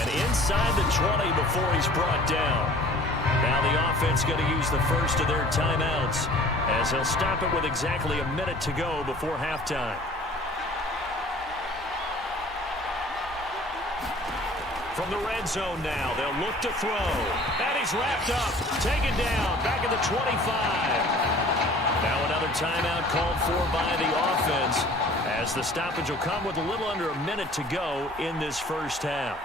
And inside the 20 before he's brought down. Now the offense going to use the first of their timeouts as he'll stop it with exactly a minute to go before halftime. From the red zone now, they'll look to throw. And he's wrapped up, taken down, back at the 25. Now another timeout called for by the offense as the stoppage will come with a little under a minute to go in this first half.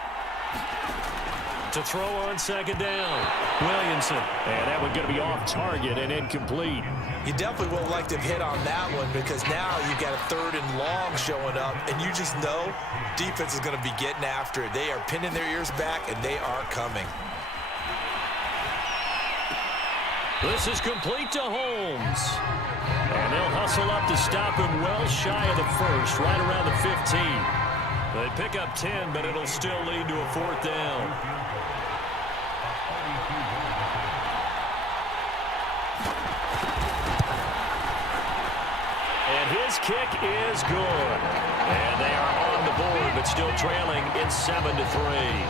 To throw on 2nd down, Williamson. And that one going to be off target and incomplete. You definitely would have liked to hit on that one because now you've got a 3rd and long showing up, and you just know defense is going to be getting after it. They are pinning their ears back, and they are coming. This is complete to Holmes. And they'll hustle up to stop him well shy of the 1st, right around the 15. They pick up 10, but it'll still lead to a 4th down. And his kick is good. And they are on the board, but still trailing. It's 7-3.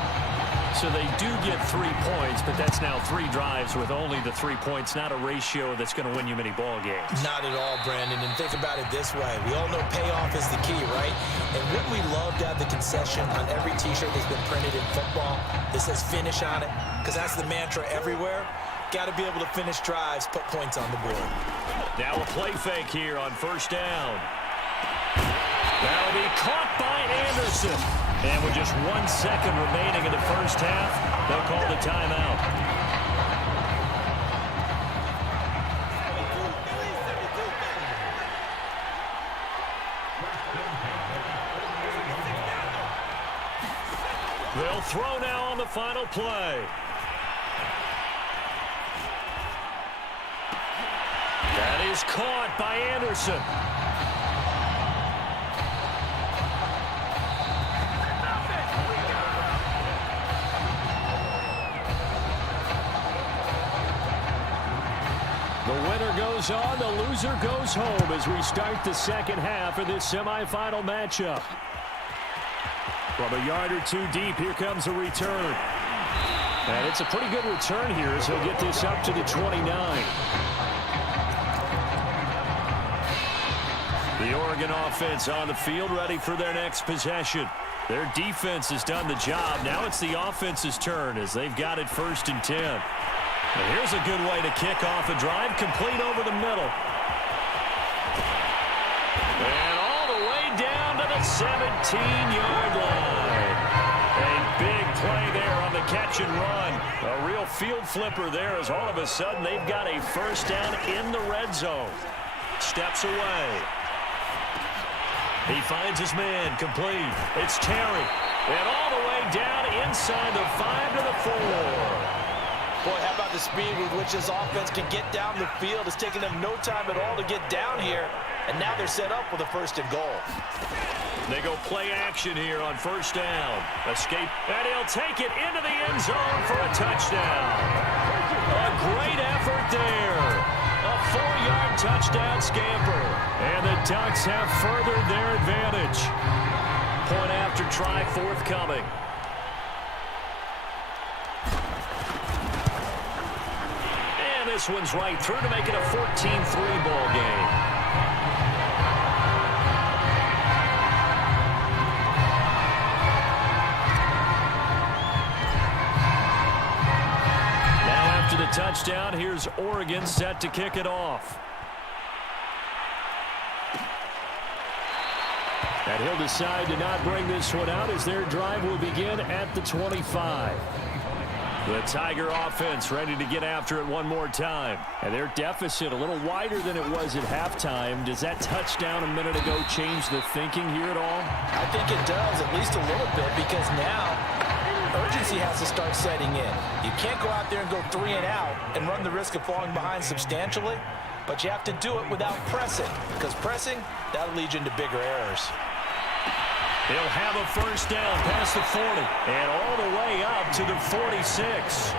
So they do get 3 points, but that's now 3 drives with only the 3 points, not a ratio that's going to win you many ball games. Not at all, Brandon. And think about it this way. We all know payoff is the key, right? And wouldn't we love to have the concession on every T-shirt that's been printed in football that says finish on it? Because that's the mantra everywhere. Got to be able to finish drives, put points on the board. Now a play fake here on first down. That'll be caught by Anderson. And with just 1 second remaining in the first half, they'll call the timeout. They'll throw now on the final play. That is caught by Anderson. The winner goes on, the loser goes home as we start the second half of this semifinal matchup. From a yard or two deep, here comes a return. And it's a pretty good return here as he'll get this up to the 29. The Oregon offense on the field ready for their next possession. Their defense has done the job. Now it's the offense's turn as they've got it 1st and 10. And here's a good way to kick off a drive, complete over the middle. And all the way down to the 17-yard line. A big play there on the catch and run. A real field flipper there as all of a sudden they've got a first down in the red zone. Steps away. He finds his man, complete. It's Terry. And all the way down inside the 5 to the 4. Boy, how about the speed with which this offense can get down the field? It's taken them no time at all to get down here, and now they're set up with a 1st and goal. They go play action here on first down. Escape, and he'll take it into the end zone for a touchdown. A great effort there. A 4-yard touchdown scamper. And the Ducks have furthered their advantage. Point after try forthcoming. This one's right through to make it a 14-3 ball game. Now after the touchdown, here's Oregon set to kick it off. And he'll decide to not bring this one out as their drive will begin at the 25. The Tiger offense ready to get after it one more time. And their deficit a little wider than it was at halftime. Does that touchdown a minute ago change the thinking here at all? I think it does, at least a little bit, because now urgency has to start setting in. You can't go out there and go 3 and out and run the risk of falling behind substantially, but you have to do it without pressing, because pressing, that'll lead you into bigger errors. He'll have a first down past the 40 and all the way up to the 46.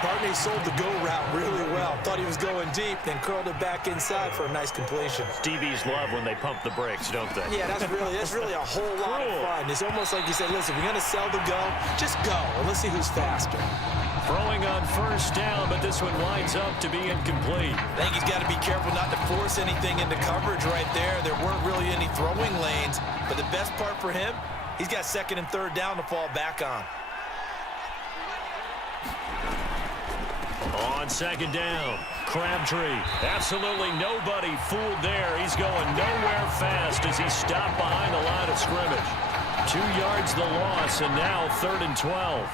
Barney sold the go route really well. Thought he was going deep, then curled it back inside for a nice completion. DBs love when they pump the brakes, don't they? Yeah, that's really a whole lot of fun. It's almost like you said, listen, we're going to sell the go. Just go, and let's see who's faster. Throwing on first down, but this one winds up to be incomplete. I think he's got to be careful not to force anything into coverage right there. There weren't really any throwing lanes, but the best part for him, he's got 2nd and 3rd down to fall back on. On 2nd down, Crabtree. Absolutely nobody fooled there. He's going nowhere fast as he stopped behind the line of scrimmage. 2 yards the loss, and now 3rd and 12.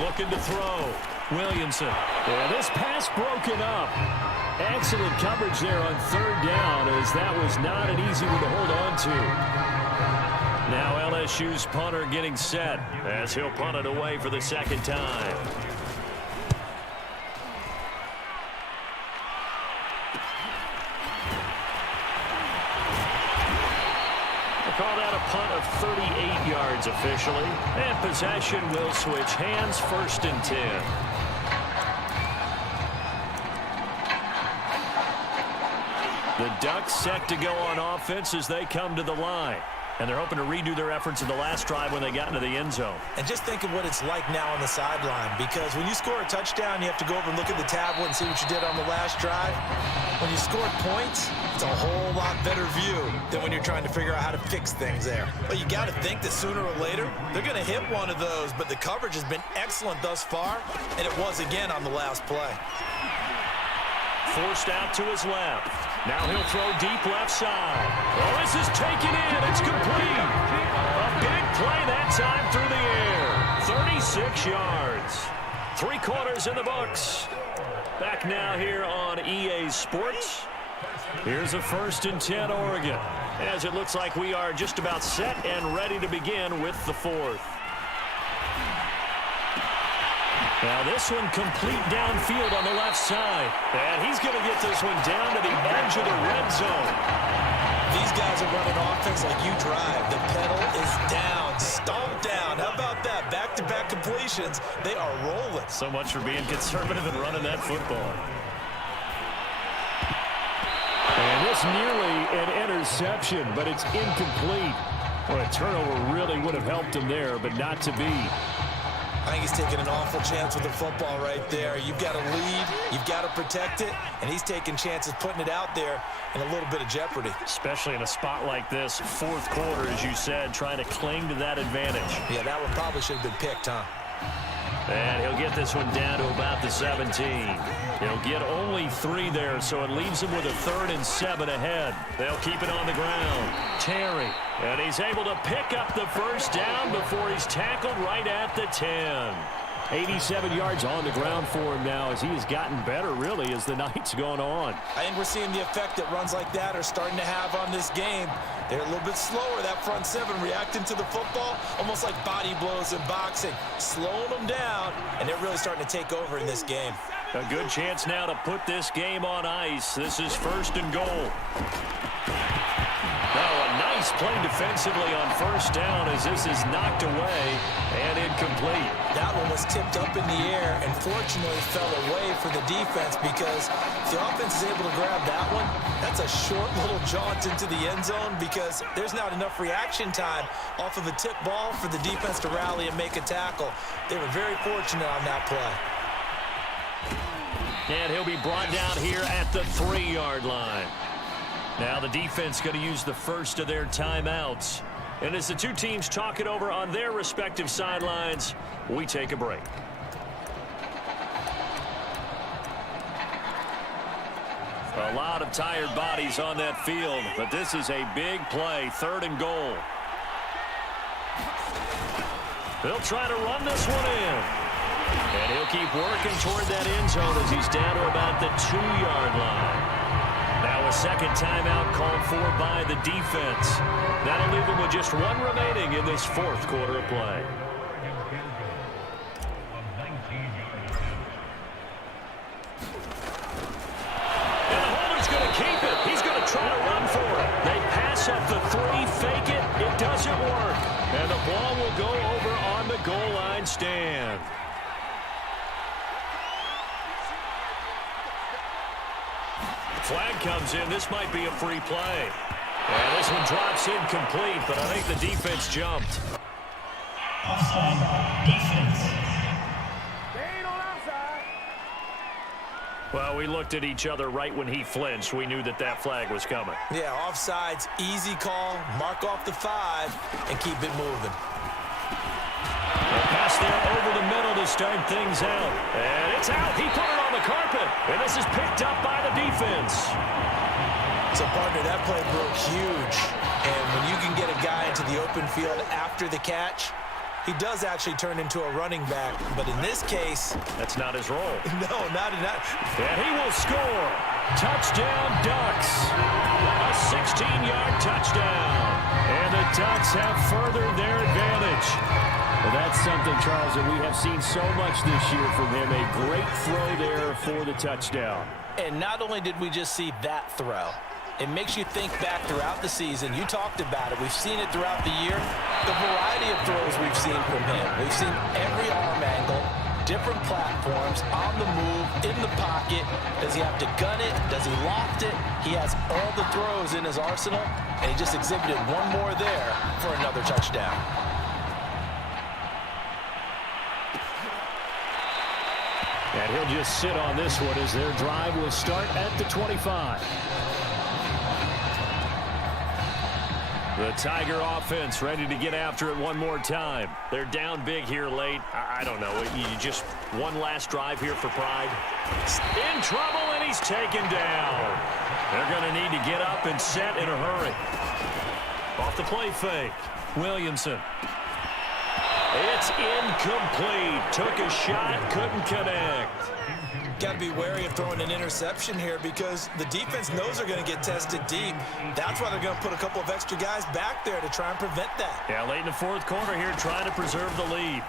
Looking to throw. Williamson. Yeah, this pass broken up. Excellent coverage there on 3rd down as that was not an easy one to hold on to. Now LSU's punter getting set as he'll punt it away for the 2nd time. Call that a punt of 38 yards officially. And possession will switch hands, 1st and 10. The Ducks set to go on offense as they come to the line. And they're hoping to redo their efforts in the last drive when they got into the end zone. And just think of what it's like now on the sideline, because when you score a touchdown, you have to go over and look at the tablet and see what you did on the last drive. When you scored points, it's a whole lot better view than when you're trying to figure out how to fix things there. But you got to think that sooner or later, they're going to hit one of those, but the coverage has been excellent thus far, and it was again on the last play. Forced out to his left. Now he'll throw deep left side. Oh, this is taken in. It's complete. A big play that time through the air. 36 yards. 3 quarters in the books. Back now here on EA Sports. Here's a 1st and 10 Oregon, as it looks like we are just about set and ready to begin with the 4th. Now this one complete downfield on the left side. And he's going to get this one down to the edge of the red zone. These guys are running offense like you drive. The pedal is down, stomped down. How about that? Back-to-back completions. They are rolling. So much for being conservative and running that football. And it's nearly an interception, but it's incomplete. Well, a turnover really would have helped him there, but not to be. I think he's taking an awful chance with the football right there. You've got to lead, you've got to protect it, and he's taking chances putting it out there in a little bit of jeopardy. Especially in a spot like this, 4th quarter, as you said, trying to cling to that advantage. Yeah, that one probably should have been picked, huh? And he'll get this one down to about the 17. He'll get only 3 there, so it leaves him with a 3rd and 7 ahead. They'll keep it on the ground. Terry, and he's able to pick up the 1st down before he's tackled right at the 10. 87 yards on the ground for him now as he has gotten better, really, as the night's gone on. I think we're seeing the effect that runs like that are starting to have on this game. They're a little bit slower, that front 7, reacting to the football, almost like body blows in boxing, slowing them down, and they're really starting to take over in this game. A good chance now to put this game on ice. This is 1st and goal. Now a nice play defensively on 1st down as this is knocked away and incomplete. That one was tipped up in the air and fortunately fell away for the defense, because if the offense is able to grab that one, that's a short little jaunt into the end zone, because there's not enough reaction time off of a tip ball for the defense to rally and make a tackle. They were very fortunate on that play. And he'll be brought down here at the 3-yard line. Now the defense going to use the first of their timeouts. And as the two teams talk it over on their respective sidelines, we take a break. A lot of tired bodies on that field, but this is a big play, 3rd and goal. They'll try to run this one in. And he'll keep working toward that end zone as he's down to about the 2-yard line. Now a second timeout called for by the defense. That'll leave them with just 1 remaining in this 4th quarter of play. And the holder's going to keep it. He's going to try to run for it. They pass up the 3, fake it. It doesn't work. And the ball will go over on the goal line stand. Flag comes in. This might be a free play. And this one drops incomplete, but I think the defense jumped. Offside, defense. Well, we looked at each other right when he flinched. We knew that that flag was coming. Yeah, offsides, easy call, mark off the 5, and keep it moving. A pass there over the middle to start things out. And it's out. He put it on the carpet. And this is picked up by the defense. So, partner, that play broke huge. And when you can get a guy into the open field after the catch, he does actually turn into a running back. But in this case, that's not his role. No, not in that. And he will score. Touchdown, Ducks. A 16-yard touchdown. And the Ducks have furthered their advantage. Well, that's something, Charles, that we have seen so much this year from him. A great throw there for the touchdown. And not only did we just see that throw, it makes you think back throughout the season. You talked about it. We've seen it throughout the year. The variety of throws we've seen from him. We've seen every arm angle, different platforms, on the move, in the pocket. Does he have to gun it? Does he loft it? He has all the throws in his arsenal, and he just exhibited one more there for another touchdown. And he'll just sit on this one as their drive will start at the 25. The Tiger offense ready to get after it one more time. They're down big here late. I don't know. You just one last drive here for Pride. In trouble, and he's taken down. They're going to need to get up and set in a hurry. Off the play fake. Williamson. It's incomplete. Took a shot, couldn't connect. Got to be wary of throwing an interception here because the defense knows they're going to get tested deep. That's why they're going to put a couple of extra guys back there to try and prevent that. Yeah, late in the fourth quarter here, trying to preserve the lead.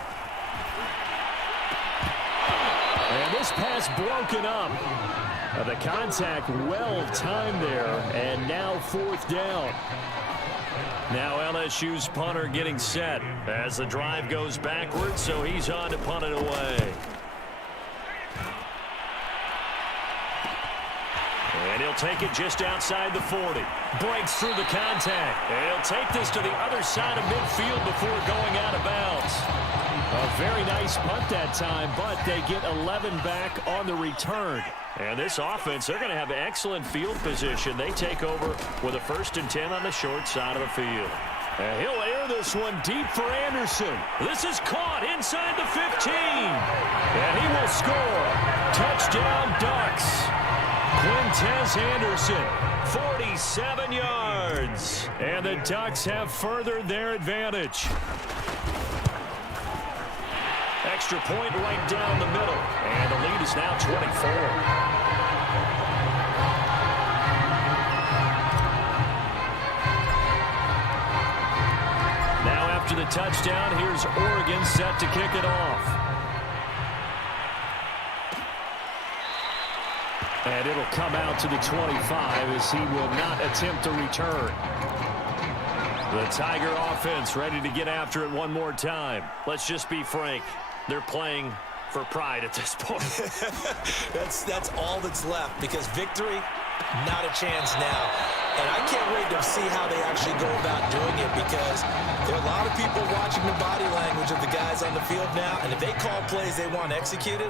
And this pass broken up. The contact well timed there, and now fourth down. Now LSU's punter getting set as the drive goes backwards, so he's on to punt it away. And he'll take it just outside the 40. Breaks through the contact. And he'll take this to the other side of midfield before going out of bounds. A very nice punt that time, but they get 11 back on the return. And this offense, they're going to have excellent field position. They take over with a 1st and 10 on the short side of the field. And he'll air this one deep for Anderson. This is caught inside the 15. And he will score. Touchdown, Ducks. Quintez Anderson, 47 yards. And the Ducks have furthered their advantage. Extra point right down the middle. And the lead is now 24. Now after the touchdown, here's Oregon set to kick it off. And it'll come out to the 25 as he will not attempt a return. The Tiger offense ready to get after it one more time. Let's just be frank. They're playing for pride at this point. That's all that's left because victory, not a chance now. And I can't wait to see how they actually go about doing it because there are a lot of people watching the body language of the guys on the field now. And if they call plays they want executed,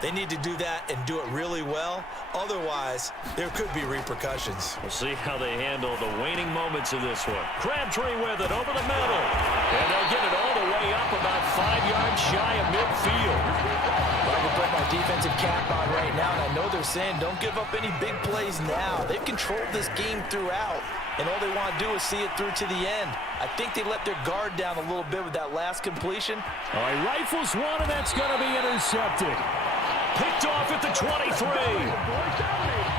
they need to do that and do it really well. Otherwise, there could be repercussions. We'll see how they handle the waning moments of this one. Crabtree with it over the middle. And they'll get it all the way up about 5 yards shy of midfield. I can put my defensive cap on right now, and I know they're saying don't give up any big plays now. They've controlled this game throughout, and all they want to do is see it through to the end. I think they let their guard down a little bit with that last completion. All right, rifles one, and that's going to be intercepted. Picked off at the 23.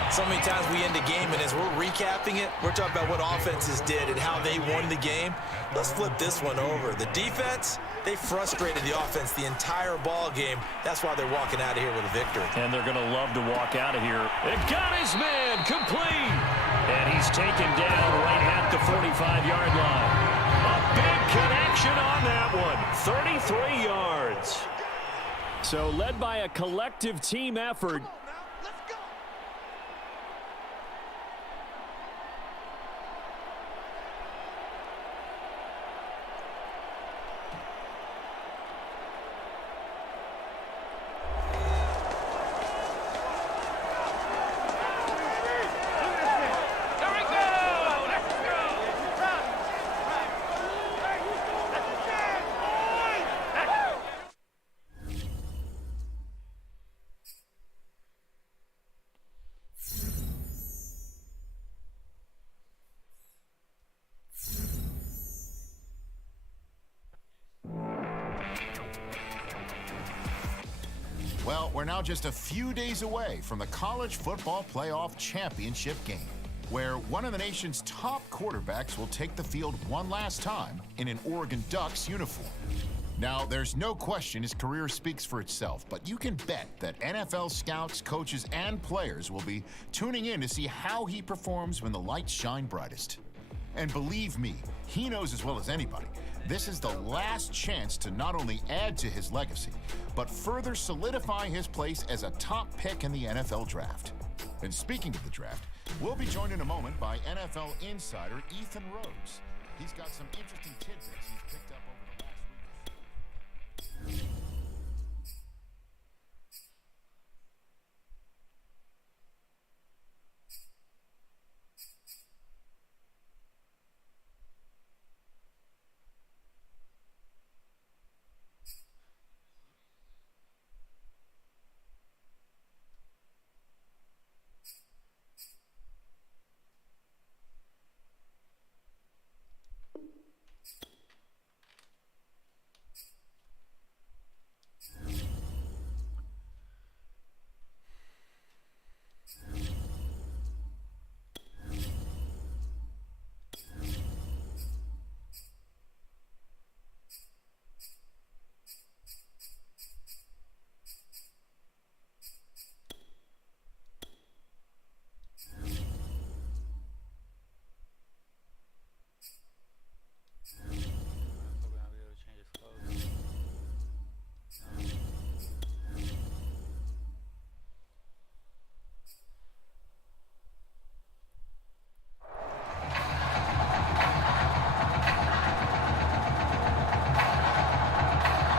So many times we end the game, and as we're recapping it, we're talking about what offenses did and how they won the game. Let's flip this one over. The defense, they frustrated the offense the entire ball game. That's why they're walking out of here with a victory. And they're going to love to walk out of here. It got his man complete. And he's taken down right at the 45-yard line. A big connection on that one. 33 yards. So led by a collective team effort. Well, we're now just a few days away from the College Football Playoff Championship game, where one of the nation's top quarterbacks will take the field one last time in an Oregon Ducks uniform. Now, there's no question his career speaks for itself, but you can bet that NFL scouts, coaches, and players will be tuning in to see how he performs when the lights shine brightest. And believe me, he knows as well as anybody, this is the last chance to not only add to his legacy, but further solidify his place as a top pick in the NFL draft. And speaking of the draft, we'll be joined in a moment by NFL insider Ethan Rose. He's got some interesting tidbits he's picked up over the last week.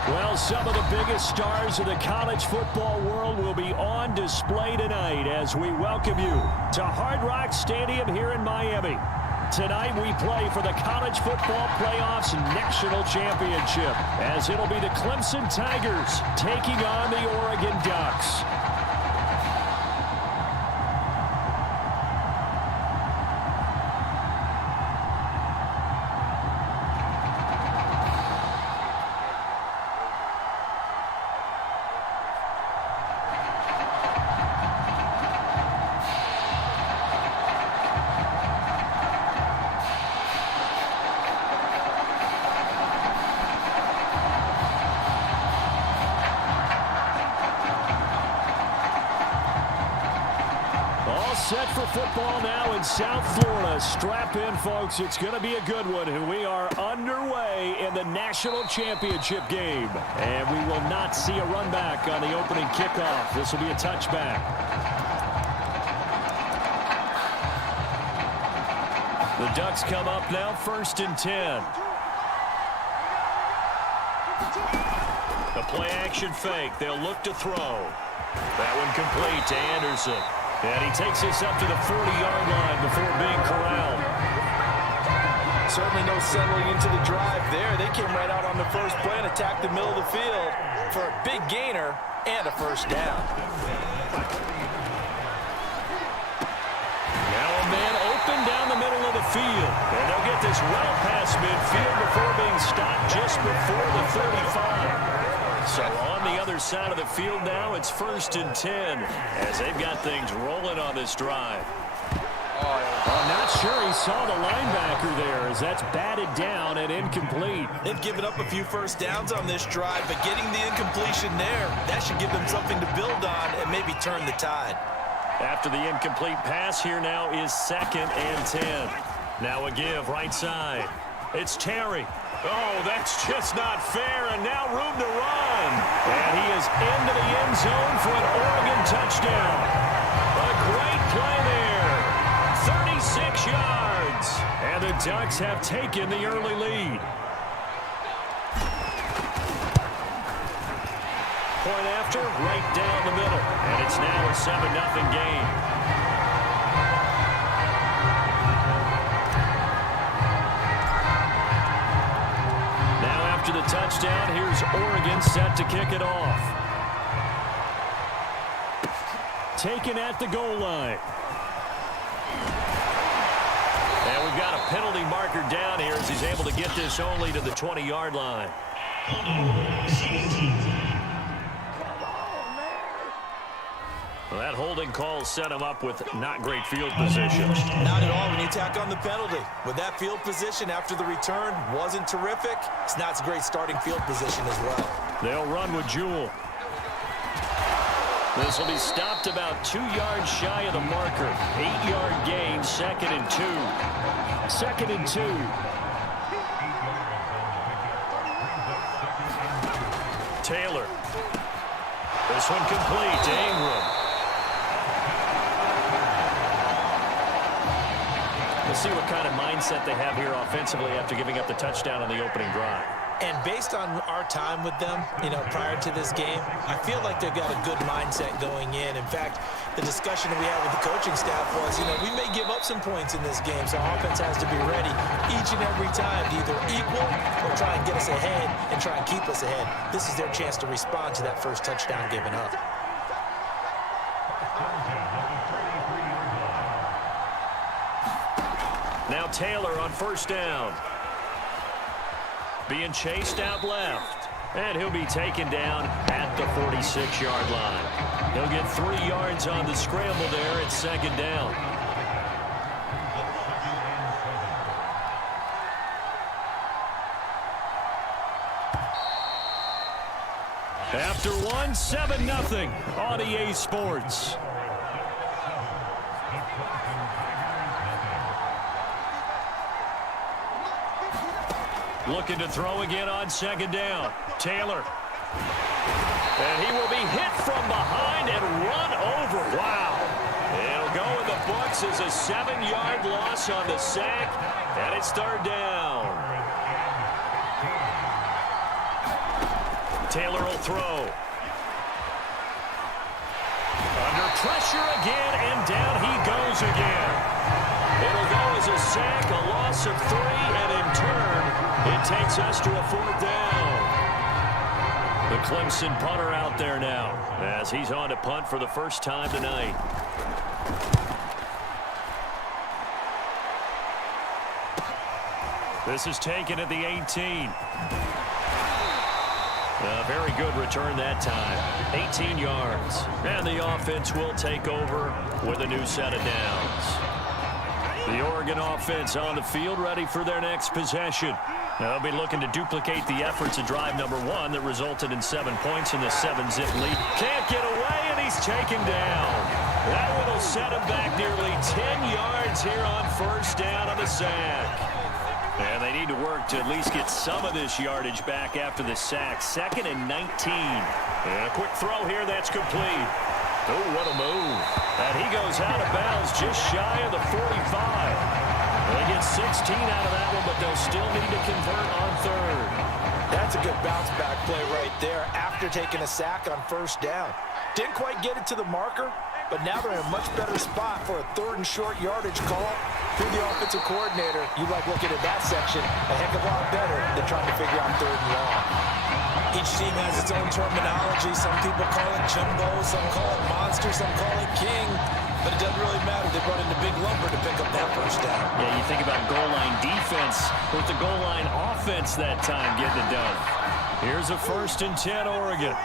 Well, some of the biggest stars of the college football world will be on display tonight as we welcome you to Hard Rock Stadium here in Miami. Tonight we play for the College Football Playoffs National Championship as it'll be the Clemson Tigers taking on the Oregon Ducks. Set for football now in South Florida. Strap in, folks. It's going to be a good one. And we are underway in the national championship game. And we will not see a run back on the opening kickoff. This will be a touchback. The Ducks come up now, 1st and 10. The play action fake. They'll look to throw. That one complete to Anderson. And he takes this up to the 40-yard line before being corralled. Certainly no settling into the drive there. They came right out on the first play and attacked the middle of the field for a big gainer and a first down. Now a man open down the middle of the field. And they'll get this well past midfield before being stopped just before the 35. So on the other side of the field now, it's 1st and 10 as they've got things rolling on this drive. I'm not sure he saw the linebacker there as that's batted down and incomplete. They've given up a few first downs on this drive, but getting the incompletion there, that should give them something to build on and maybe turn the tide. After the incomplete pass, here now is 2nd and 10. Now a give right side. It's Terry. Oh, that's just not fair, and now room to run. And he is into the end zone for an Oregon touchdown. A great play there. 36 yards. And the Ducks have taken the early lead. Point after, right down the middle. And it's now a 7-0 game. After the touchdown, here's Oregon set to kick it off. Taken at the goal line. And we've got a penalty marker down here as he's able to get this only to the 20-yard line. Well, that holding call set him up with not great field position. Not at all when you tack on the penalty. With that field position after the return wasn't terrific, it's not a great starting field position as well. They'll run with Jewell. This will be stopped about 2 yards shy of the marker. 8-yard gain, 2nd and 2. 2nd and 2. Taylor. This one complete to Ingram. We'll see what kind of mindset they have here offensively after giving up the touchdown on the opening drive. And based on our time with them, prior to this game, I feel like they've got a good mindset going in. In fact, the discussion that we had with the coaching staff was, we may give up some points in this game, so our offense has to be ready each and every time to either equal or try and get us ahead and try and keep us ahead. This is their chance to respond to that first touchdown given up. Now Taylor on first down. Being chased out left. And he'll be taken down at the 46-yard line. He'll get 3 yards on the scramble there at 2nd down. After one, 7-0 on EA Sports. Looking to throw again on 2nd down. Taylor. And he will be hit from behind and run over. Wow. It'll go in the books as a 7-yard loss on the sack. And it's 3rd down. Taylor will throw. Under pressure again, and down he goes again. It'll go as a sack, a loss of 3, and in turn, it takes us to a 4th down. The Clemson punter out there now as he's on to punt for the first time tonight. This is taken at the 18. A very good return that time. 18 yards. And the offense will take over with a new set of downs. The Oregon offense on the field ready for their next possession. They'll be looking to duplicate the efforts of drive number 1 that resulted in 7 points in the 7-zip lead. Can't get away, and he's taken down. That one will set him back nearly 10 yards here on first down on the sack. And they need to work to at least get some of this yardage back after the sack. 2nd and 19. And a quick throw here that's complete. Oh, what a move. And he goes out of bounds just shy of the 45. They get 16 out of that one, but they'll still need to convert on 3rd. That's a good bounce-back play right there after taking a sack on first down. Didn't quite get it to the marker, but now they're in a much better spot for a 3rd and short yardage call. Through the offensive coordinator, you like looking at that section a heck of a lot better than trying to figure out 3rd and long. Each team has its own terminology. Some people call it jumbo, some call it monster, some call it king. But it doesn't really matter. They brought in the big lumber to pick up that first down. Yeah, you think about goal line defense with the goal line offense that time getting it done. Here's a 1st and 10 Oregon.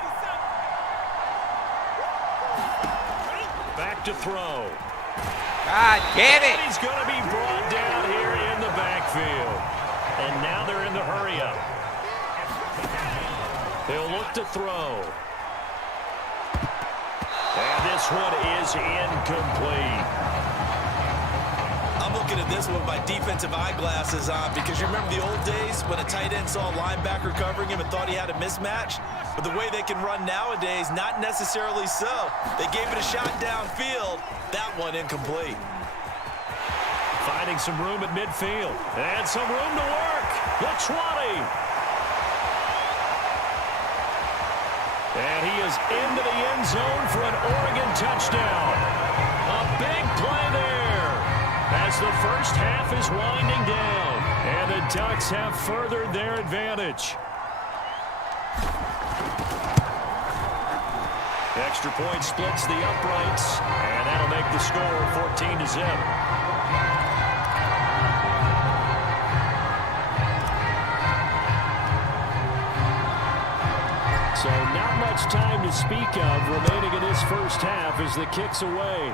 Back to throw. God damn it! And he's going to be brought down here in the backfield. And now they're in the hurry-up. He'll look to throw. And this one is incomplete. I'm looking at this one with my defensive eyeglasses on because you remember the old days when a tight end saw a linebacker covering him and thought he had a mismatch? But the way they can run nowadays, not necessarily so. They gave it a shot downfield. That one incomplete. Finding some room at midfield. And some room to work. The 20. And he is into the end zone for an Oregon touchdown. A big play there as the first half is winding down. And the Ducks have furthered their advantage. Extra point splits the uprights, and that'll make the score 14-0. So not much time to speak of remaining in this first half as the kick's away.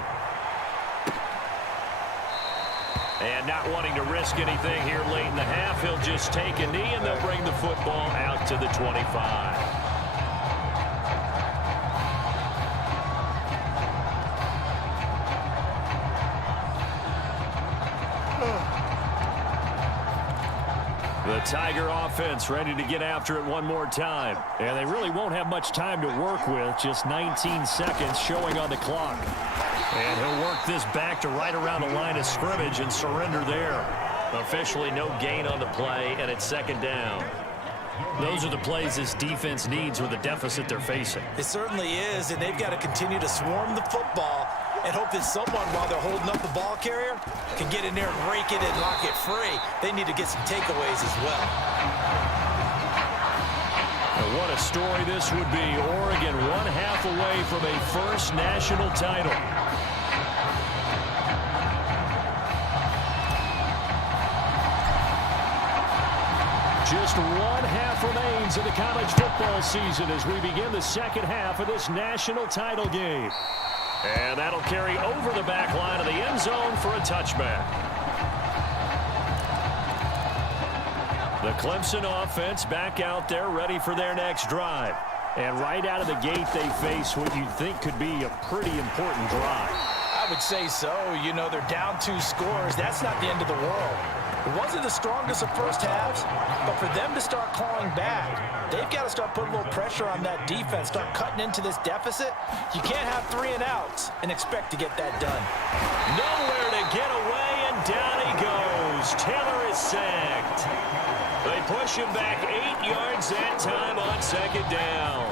And not wanting to risk anything here late in the half, he'll just take a knee, and they'll bring the football out to the 25. The Tiger offense ready to get after it one more time. And they really won't have much time to work with. Just 19 seconds showing on the clock. And he'll work this back to right around the line of scrimmage and surrender there. Officially no gain on the play, and it's second down. Those are the plays this defense needs with the deficit they're facing. It certainly is, and they've got to continue to swarm the football and hope that someone, while they're holding up the ball carrier, can get in there and rake it and knock it free. They need to get some takeaways as well. And what a story this would be. Oregon 1/2 away from a first national title. Just 1/2 remains in the college football season as we begin the second half of this national title game. And that'll carry over the back line of the end zone for a touchback. The Clemson offense back out there ready for their next drive. And right out of the gate, they face what you'd think could be a pretty important drive. I would say so. You know, they're down 2 scores. That's not the end of the world. It wasn't the strongest of first halves, but for them to start clawing back, they've got to start putting a little pressure on that defense, start cutting into this deficit. You can't have 3 and outs and expect to get that done. Nowhere to get away, and down he goes. Taylor is sacked. They push him back 8 yards that time on second down.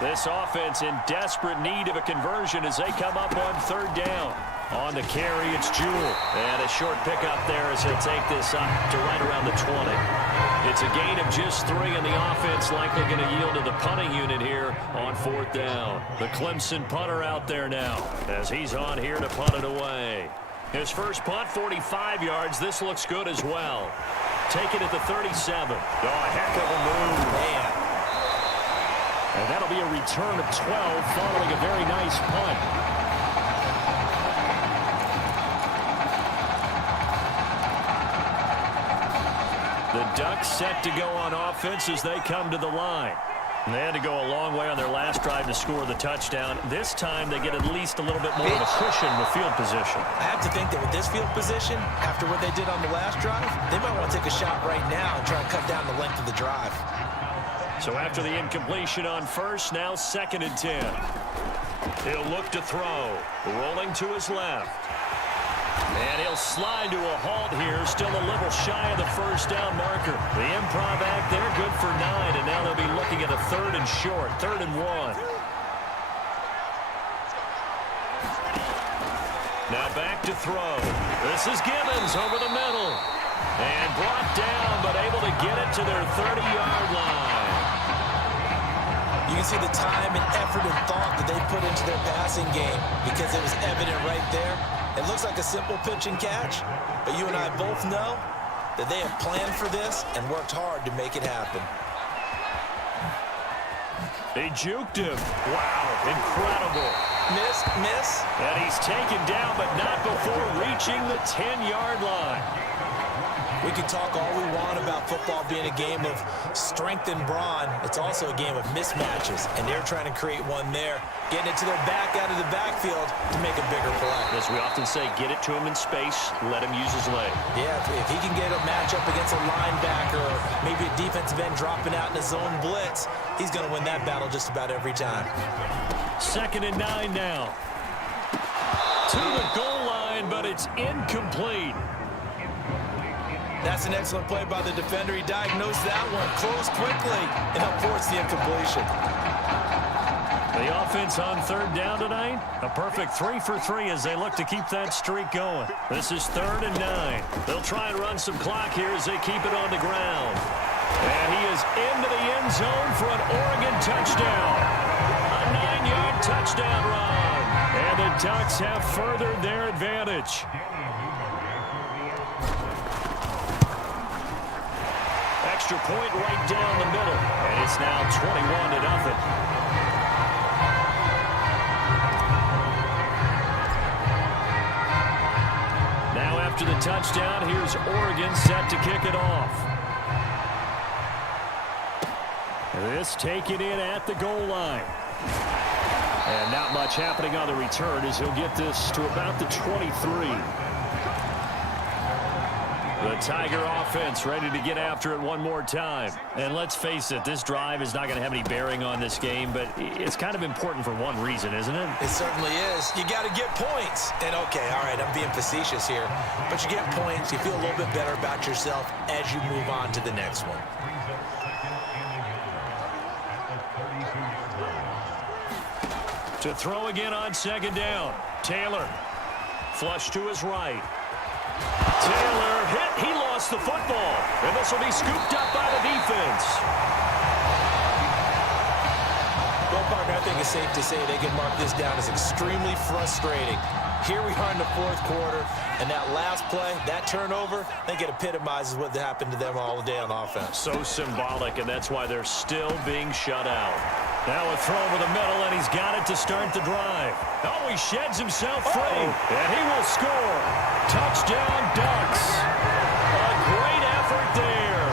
This offense in desperate need of a conversion as they come up on third down. On the carry, it's Jewell. And a short pickup there as he'll take this up to right around the 20. It's a gain of just 3, and the offense likely going to yield to the punting unit here on fourth down. The Clemson punter out there now as he's on here to punt it away. His first punt, 45 yards. This looks good as well. Take it at the 37. Oh, a heck of a move. Man. And that'll be a return of 12 following a very nice punt. The Ducks set to go on offense as they come to the line. And they had to go a long way on their last drive to score the touchdown. This time they get at least a little bit more of a cushion with field position. I have to think that with this field position, after what they did on the last drive, they might want to take a shot right now and try to cut down the length of the drive. So after the incompletion on first, now 2nd and 10. He'll look to throw. Rolling to his left. And he'll slide to a halt here, still a little shy of the first down marker. The improv act there, good for 9, and now they'll be looking at a 3rd and short, 3rd and 1. Now back to throw. This is Gibbons over the middle. And brought down, but able to get it to their 30-yard line. You can see the time and effort and thought that they put into their passing game because it was evident right there. It looks like a simple pitch and catch, but you and I both know that they have planned for this and worked hard to make it happen. They juked him. Wow, incredible. Miss. And he's taken down, but not before reaching the 10-yard line. We can talk all we want about football being a game of strength and brawn. It's also a game of mismatches, and they're trying to create one there, getting it to their back out of the backfield to make a bigger play. As we often say, get it to him in space, let him use his leg. Yeah, if he can get a matchup against a linebacker or maybe a defensive end dropping out in a zone blitz, he's going to win that battle just about every time. 2nd and 9 now. To the goal line, but it's incomplete. That's an excellent play by the defender. He diagnosed that one, closed quickly, and helped force the incompletion. The offense on 3rd down tonight, a perfect 3 for 3 as they look to keep that streak going. This is 3rd and 9. They'll try and run some clock here as they keep it on the ground. And he is into the end zone for an Oregon touchdown. A 9-yard touchdown run. And the Ducks have furthered their advantage. Extra point right down the middle. And it's now 21-0. Now after the touchdown, here's Oregon set to kick it off. This taken in at the goal line. And not much happening on the return as he'll get this to about the 23. The Tiger offense ready to get after it one more time. And let's face it, this drive is not going to have any bearing on this game, but it's kind of important for one reason, isn't it? It certainly is. You got to get points. And, okay, all right, I'm being facetious here. But you get points, you feel a little bit better about yourself as you move on to the next one. To throw again on second down. Taylor. Flush to his right. Taylor hit. He lost the football. And this will be scooped up by the defense. Well, partner, I think it's safe to say they can mark this down as extremely frustrating. Here we are in the fourth quarter, and that last play, that turnover, I think it epitomizes what happened to them all day on offense. So symbolic, and that's why they're still being shut out. Now a throw over the middle, and he's got it to start the drive. Oh, he sheds himself free, and he will score. Touchdown, Ducks. A great effort there.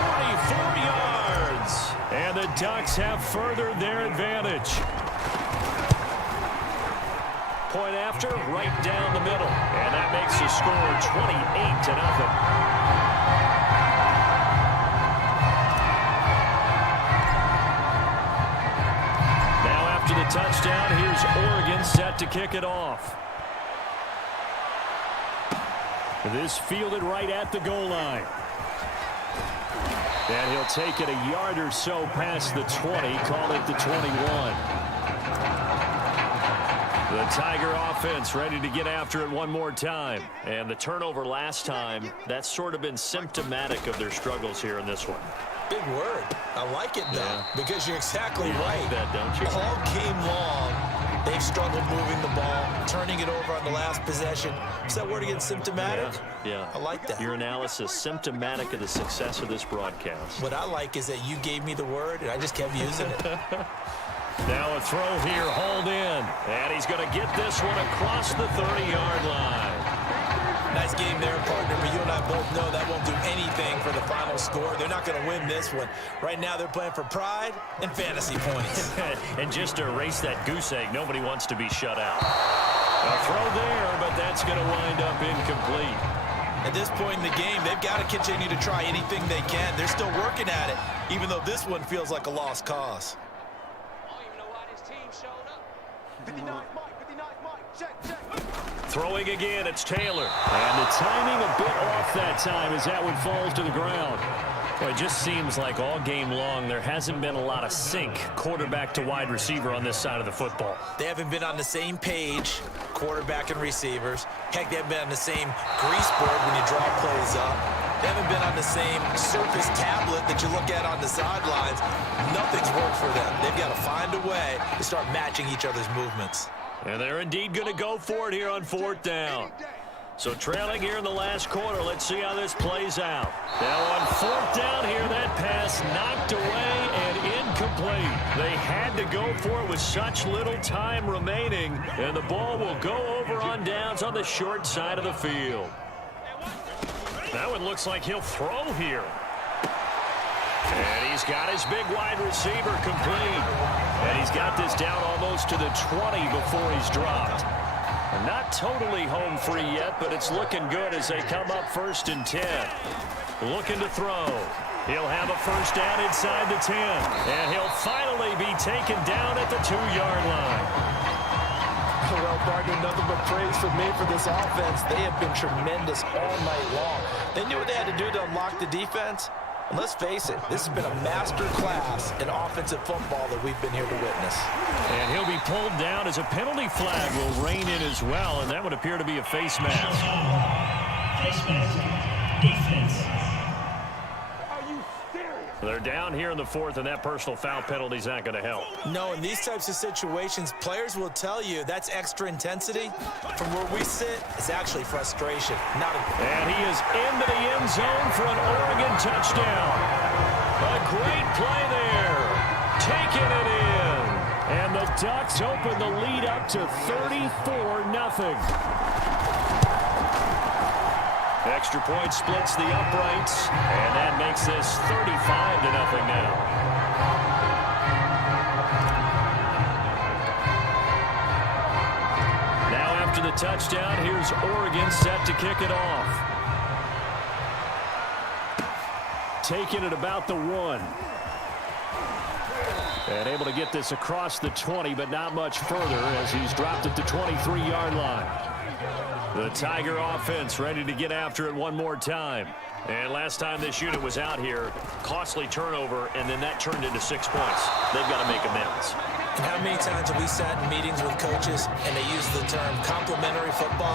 44 yards. And the Ducks have furthered their advantage. Point after, right down the middle. And that makes the score 28-0. The touchdown. Here's Oregon set to kick it off. This fielded right at the goal line. And he'll take it a yard or so past the 20, call it the 21. The Tiger offense ready to get after it one more time. And the turnover last time, that's sort of been symptomatic of their struggles here in this one. Big word. I like it, though, because you're exactly right. Like that, don't you? All game long, they've struggled moving the ball, turning it over on the last possession. Is that word again, symptomatic? Yeah. I like that. Your analysis, symptomatic of the success of this broadcast. What I like is that you gave me the word, and I just kept using it. Now a throw here, hauled in. And he's going to get this one across the 30-yard line. Nice game there, partner, but you and I both know that won't do anything for the final score. They're not going to win this one. Right now, they're playing for pride and fantasy points. And just to erase that goose egg, nobody wants to be shut out. A throw there, but that's going to wind up incomplete. At this point in the game, they've got to continue to try anything they can. They're still working at it, even though this one feels like a lost cause. Throwing again, it's Taylor. And the timing a bit off that time as that one falls to the ground. Well, it just seems like all game long there hasn't been a lot of sync quarterback to wide receiver on this side of the football. They haven't been on the same page, quarterback and receivers. Heck, they haven't been on the same grease board when you draw plays up. They haven't been on the same surface tablet that you look at on the sidelines. Nothing's worked for them. They've got to find a way to start matching each other's movements. And they're indeed going to go for it here on fourth down. So trailing here in the last quarter, let's see how this plays out. Now on fourth down here, that pass knocked away and incomplete. They had to go for it with such little time remaining, and the ball will go over on downs on the short side of the field. That one looks like he'll throw here. And he's got his big wide receiver complete. And he's got this down almost to the 20 before he's dropped. Not totally home free yet, but it's looking good as they come up 1st and 10. Looking to throw. He'll have a first down inside the 10. And he'll finally be taken down at the 2-yard line. Well, partner, nothing but praise for me for this offense. They have been tremendous all night long. They knew what they had to do to unlock the defense. And let's face it, this has been a master class in offensive football that we've been here to witness. And he'll be pulled down as a penalty flag will rein in as well, and that would appear to be a face mask. Face mask. Defense. They're down here in the 4th, and that personal foul penalty is not going to help. No, in these types of situations, players will tell you that's extra intensity. From where we sit, it's actually frustration. And he is into the end zone for an Oregon touchdown. A great play there. Taking it in. And the Ducks open the lead up to 34-0. Extra point splits the uprights, and that makes this 35-0 now. Now after the touchdown, here's Oregon set to kick it off. taken at about the 1. And able to get this across the 20, but not much further as he's dropped at the 23-yard line. The Tiger offense ready to get after it one more time. And last time this unit was out here, costly turnover, and then that turned into 6 points. They've got to make amends. And how many times have we sat in meetings with coaches and they use the term complementary football?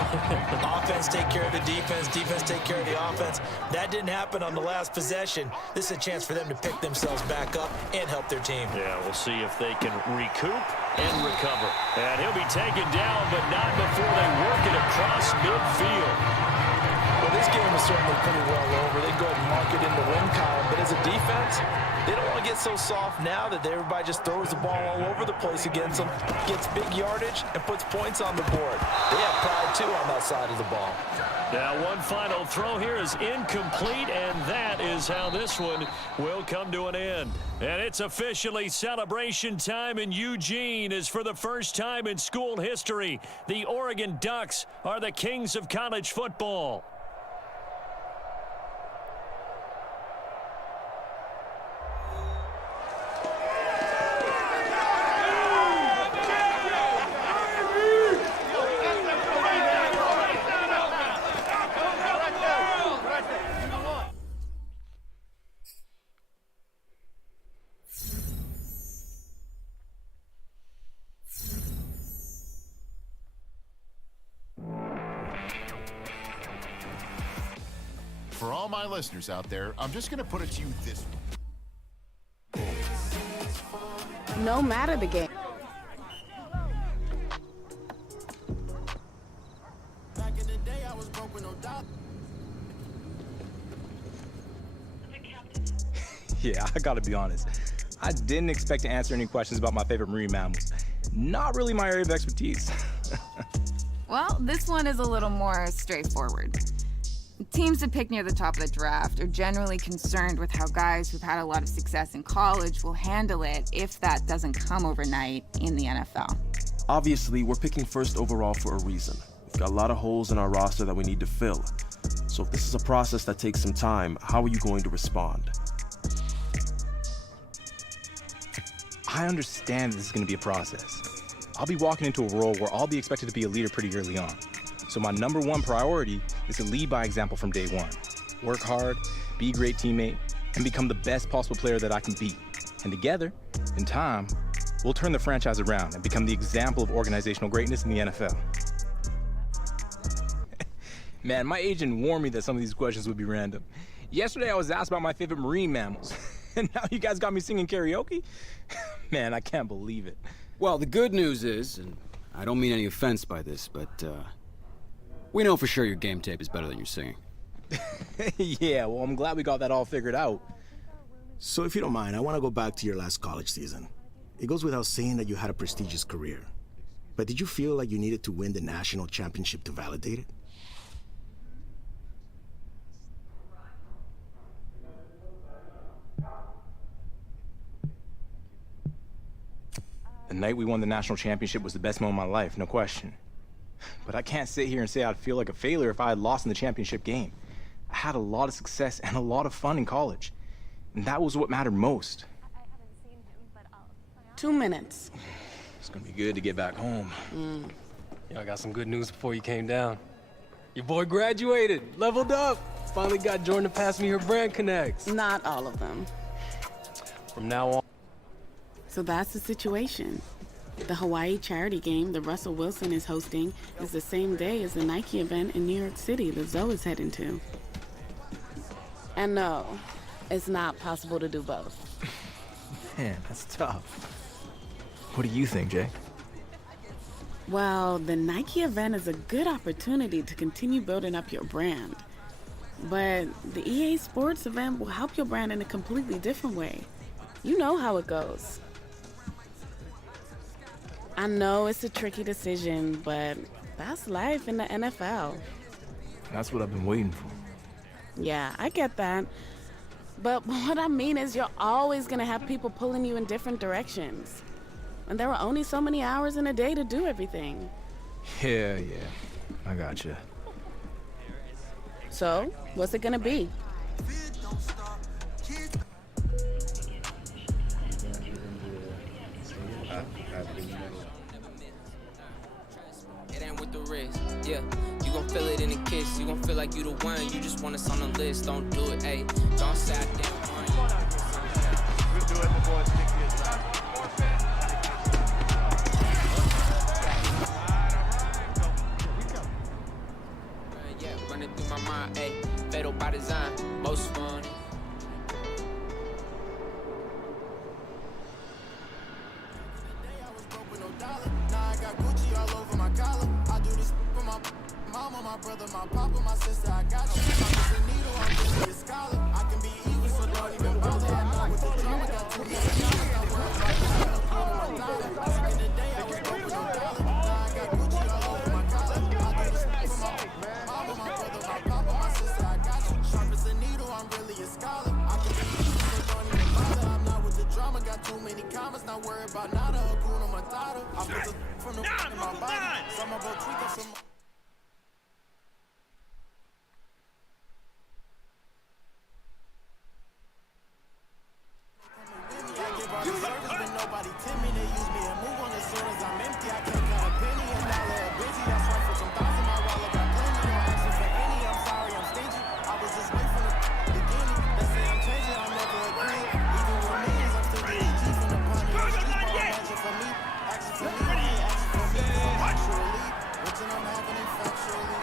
Offense take care of the defense, defense take care of the offense. That didn't happen on the last possession. This is a chance for them to pick themselves back up and help their team. Yeah, we'll see if they can recoup and recover. And he'll be taken down, but not before they work it across midfield. Well, this game is certainly pretty well over. They go ahead and mark it in the win column. But as a defense, they don't want to get so soft now that everybody just throws the ball all over the place against them, gets big yardage, and puts points on the board. They have pride, too, on that side of the ball. Now, one final throw here is incomplete, and that is how this one will come to an end. And it's officially celebration time in Eugene, as for the first time in school history, the Oregon Ducks are the kings of college football. For all my listeners out there, I'm just going to put it to you this way. No matter the game. Yeah, I gotta be honest. I didn't expect to answer any questions about my favorite marine mammals. Not really my area of expertise. Well, this one is a little more straightforward. Teams that pick near the top of the draft are generally concerned with how guys who've had a lot of success in college will handle it if that doesn't come overnight in the NFL. Obviously, we're picking first overall for a reason. We've got a lot of holes in our roster that we need to fill. So if this is a process that takes some time, how are you going to respond? I understand this is going to be a process. I'll be walking into a role where I'll be expected to be a leader pretty early on. So my number one priority is to lead by example from day one. Work hard, be a great teammate, and become the best possible player that I can be. And together, in time, we'll turn the franchise around and become the example of organizational greatness in the NFL. Man, my agent warned me that some of these questions would be random. Yesterday, I was asked about my favorite marine mammals. And now you guys got me singing karaoke? Man, I can't believe it. Well, the good news is, and I don't mean any offense by this, but we know for sure your game tape is better than your singing. Yeah, well, I'm glad we got that all figured out. So if you don't mind, I want to go back to your last college season. It goes without saying that you had a prestigious career. But did you feel like you needed to win the national championship to validate it? The night we won the national championship was the best moment of my life, no question. But I can't sit here and say I'd feel like a failure if I had lost in the championship game. I had a lot of success and a lot of fun in college. And that was what mattered most. 2 minutes. It's gonna be good to get back home. Yo, I got some good news before you came down. Your boy graduated, leveled up. Finally got Jordan to pass me her brand connects. Not all of them. From now on. So that's the situation. The Hawaii charity game that Russell Wilson is hosting is the same day as the Nike event in New York City that Zoe is heading to. And no, it's not possible to do both. Man, that's tough. What do you think, Jay? Well, the Nike event is a good opportunity to continue building up your brand. But the EA Sports event will help your brand in a completely different way. You know how it goes. I know it's a tricky decision, but that's life in the NFL. That's what I've been waiting for. Yeah, I get that. But what I mean is you're always going to have people pulling you in different directions. And there are only so many hours in a day to do everything. Yeah, I gotcha. So, what's it going to be? It ain't with the wrist, yeah. You gon' feel it in a kiss. You gon' feel like you the one. You just want us on the list. Don't do it, ayy. Don't say I didn't want you. We'll do it before it's 6 years time. Yeah, running through my mind, ayy. Fatal by design, most fun. Now I got Gucci all over my collar. I do this for my mama, my brother, my papa, my sister. I got you. I'm just a needle, I'm just a scholar. I can be evil, so don't even bother. I'm not with the drama, got too many dollars. Not worried about this. I'm my daughter. Back in the day, I was broke with no dollar. Now I got Gucci all over my collar. I do this for my mama, my brother, my papa, my sister. I got you. Sharp as a needle, I'm really a scholar. I can be evil, so don't even bother. I'm not with the drama, got too many commas. Not worried about nada. Hakuna Matata. I put the from the in my body. Some of them tweak up some. I give all the service, but nobody tip me. They use me and move on as soon as I'm empty. I can't count a penny, a dollar, a busy. That's right for some thousand. My wallet got plenty. Don't ask for any. I'm sorry, I'm stingy. I was just waiting from the beginning. They say I'm changing, I'm never agreeing. Even with millions, I'm still getting G from the pony. Imagine for me, action for me, action for me. Factually, what's I'm having it factually.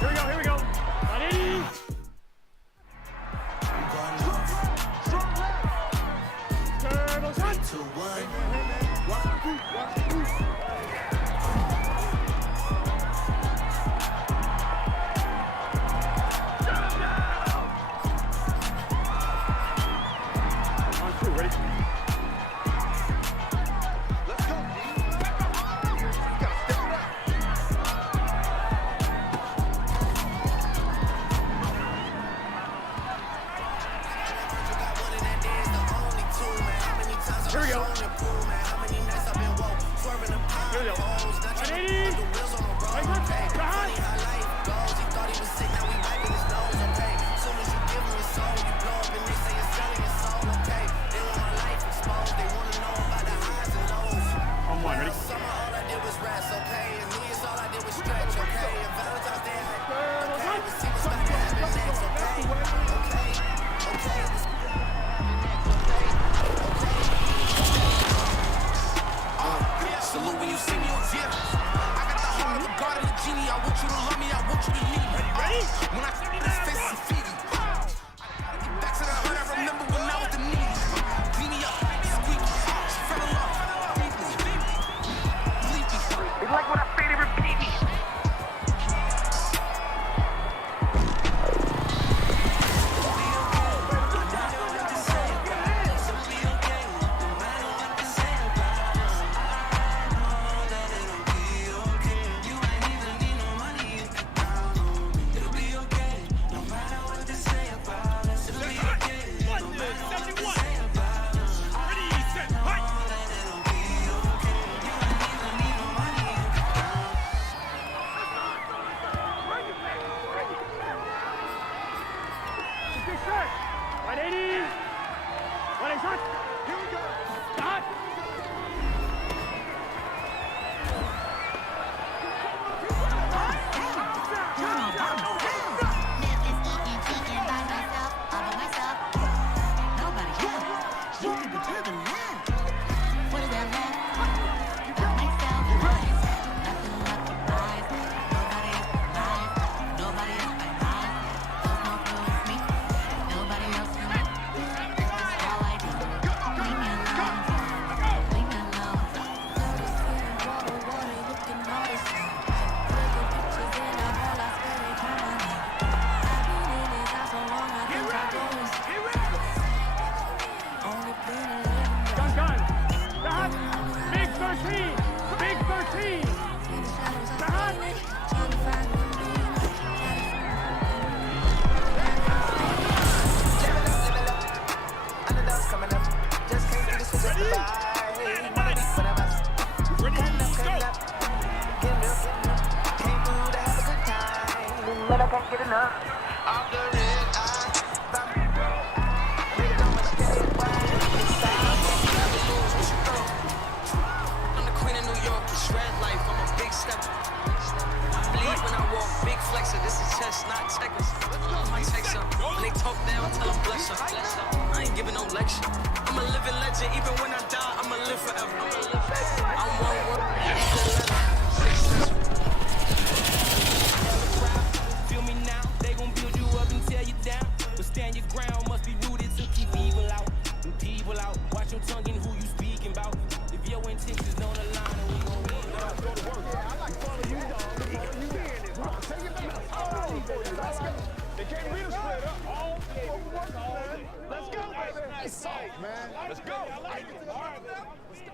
Here we go. Ready? Turtles on. 3, 2, 1. Here we go. Here we go. On one, ready? Summer, all I did was rest, okay? And New Year's, all I did was stretch, okay? And Valentine's Day, okay? But see what's about to happen next, okay? Salute when you see me on gym. I got the heart of a god and a genie. I want you to love me, I want you to need me. Ready? When I see this face, it's Fiji. Get back to the hood, I remember when I was the needy. Clean me up, squeaky. She fell in love, deeply. Sleepy. It's like what I say to repeat me. I'm the queen of New York, it's red life, I'm a big step. Bleed when I walk, big flexer, this is chess, not checkers. My text up, when they talk down, tell them bless up. I ain't giving no lecture. I'm a living legend, even when I die, I'ma live forever. I'm one word, successful. Feel me now, they gon' build you up and tear you down. But stand your ground, must be rooted to keep evil out. And people out, watch your tongue and who you speaking about. If your intentions don't align, then we gon' win. Go to work. I like to follow you, dog. Follow you in this. Take it back. Let's go. They can't beat us straight up. All day. Let's go, baby. Nice soft, man. Let's go. I like it. All right, man. Let's go.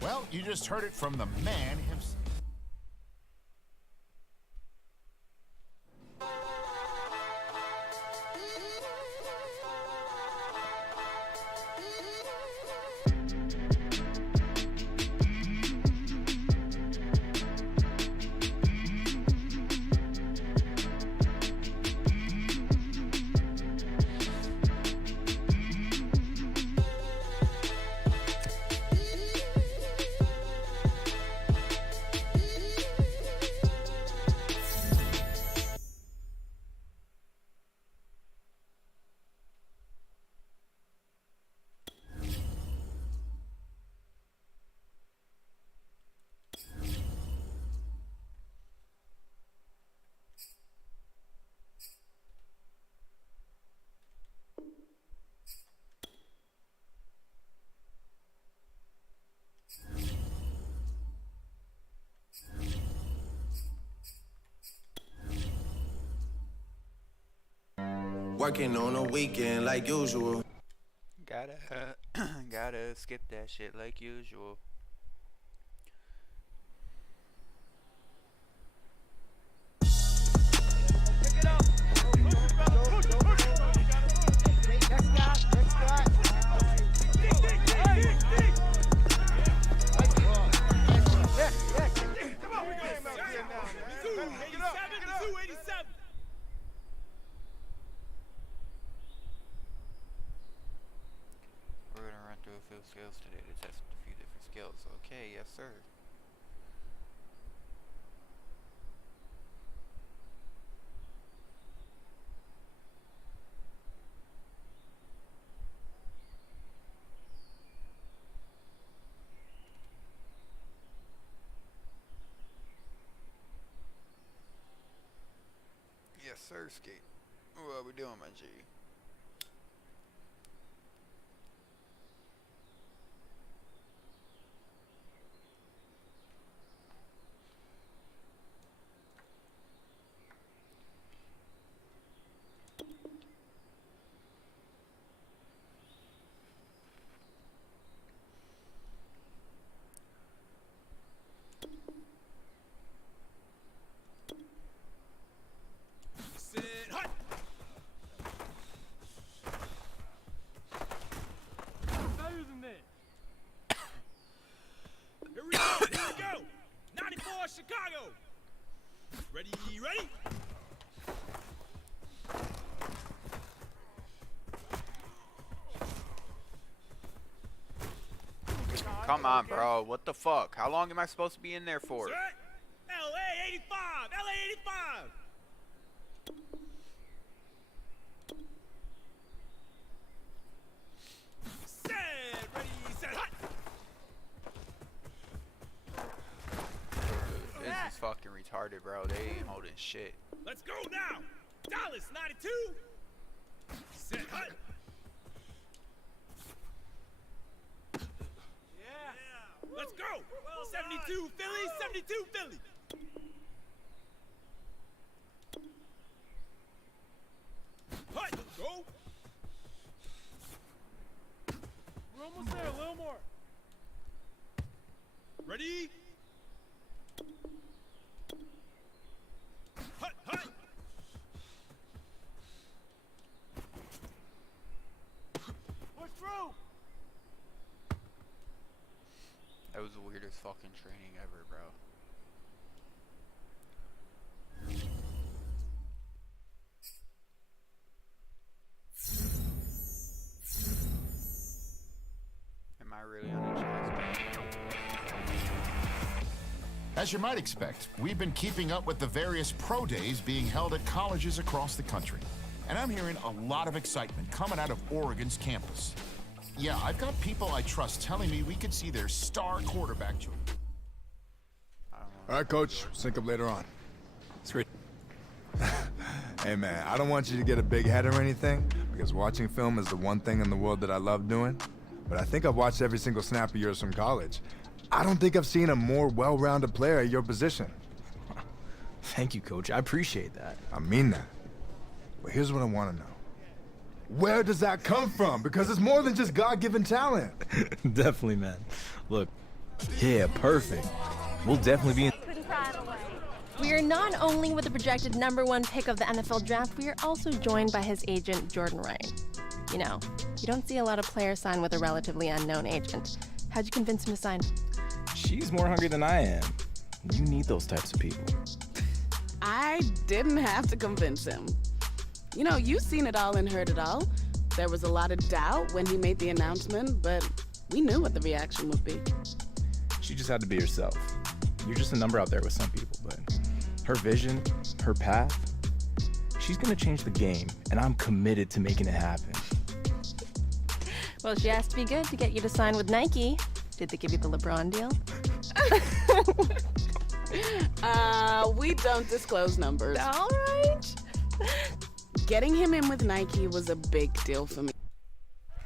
Well, you just heard it from the man himself. Working on a weekend like usual. Gotta skip that shit like usual. Pick it up. Next guy. Come on, we're going out here now, man. Pick it up. 87. We're gonna run through a few skills today to test a few different skills. Okay, yes sir. Yes sir, Skate. What we doing, my G? Chicago. Ready? Come on, bro. What the fuck? How long am I supposed to be in there for? LA 85. LA 85. Set. Ready, set, hot. This is fucking retarded, bro. They ain't holding shit. Let's go now. Dallas 92. Set, hot. Let's go! 72 Philly, 72 Philly! Hut, go! We're almost there, a little more. Ready? That was the weirdest fucking training ever, bro. Am I really on a chance? As you might expect, we've been keeping up with the various pro days being held at colleges across the country. And I'm hearing a lot of excitement coming out of Oregon's campus. Yeah, I've got people I trust telling me we could see their star quarterback join. All right, Coach. Sync up later on. Sweet. Hey, man, I don't want you to get a big head or anything, because watching film is the one thing in the world that I love doing. But I think I've watched every single snap of yours from college. I don't think I've seen a more well-rounded player at your position. Thank you, Coach. I appreciate that. I mean that. But here's what I want to know. Where does that come from? Because it's more than just God-given talent. Definitely, man. Look, yeah, perfect. We'll definitely be in... We are not only with the projected #1 pick of the NFL draft, we are also joined by his agent, Jordan Ryan. You know, you don't see a lot of players sign with a relatively unknown agent. How'd you convince him to sign? She's more hungry than I am. You need those types of people. I didn't have to convince him. You know, you've seen it all and heard it all. There was a lot of doubt when he made the announcement, but we knew what the reaction would be. She just had to be herself. You're just a number out there with some people, but her vision, her path, she's gonna change the game, and I'm committed to making it happen. Well, she has to be good to get you to sign with Nike. Did they give you the LeBron deal? We don't disclose numbers. All right. Getting him in with Nike was a big deal for me.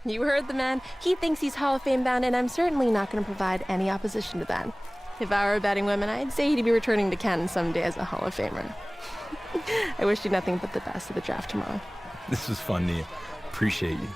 You heard the man. He thinks he's Hall of Fame bound, and I'm certainly not going to provide any opposition to that. If I were a betting woman, I'd say he'd be returning to Canton someday as a Hall of Famer. I wish you nothing but the best of the draft tomorrow. This was fun, Nia. Appreciate you.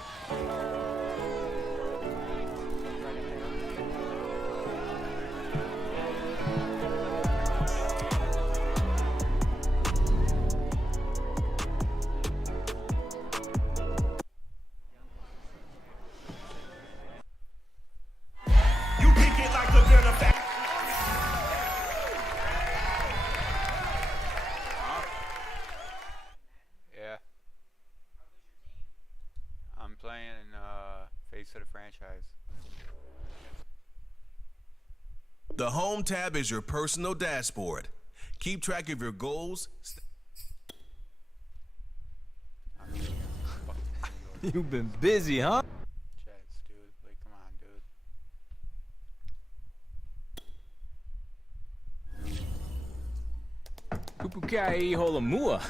Yeah. I'm playing Face of the Franchise. The Home tab is your personal dashboard. Keep track of your goals. You've been busy, huh? Jets, dude. Like, come on, dude. Kupukai Holamua.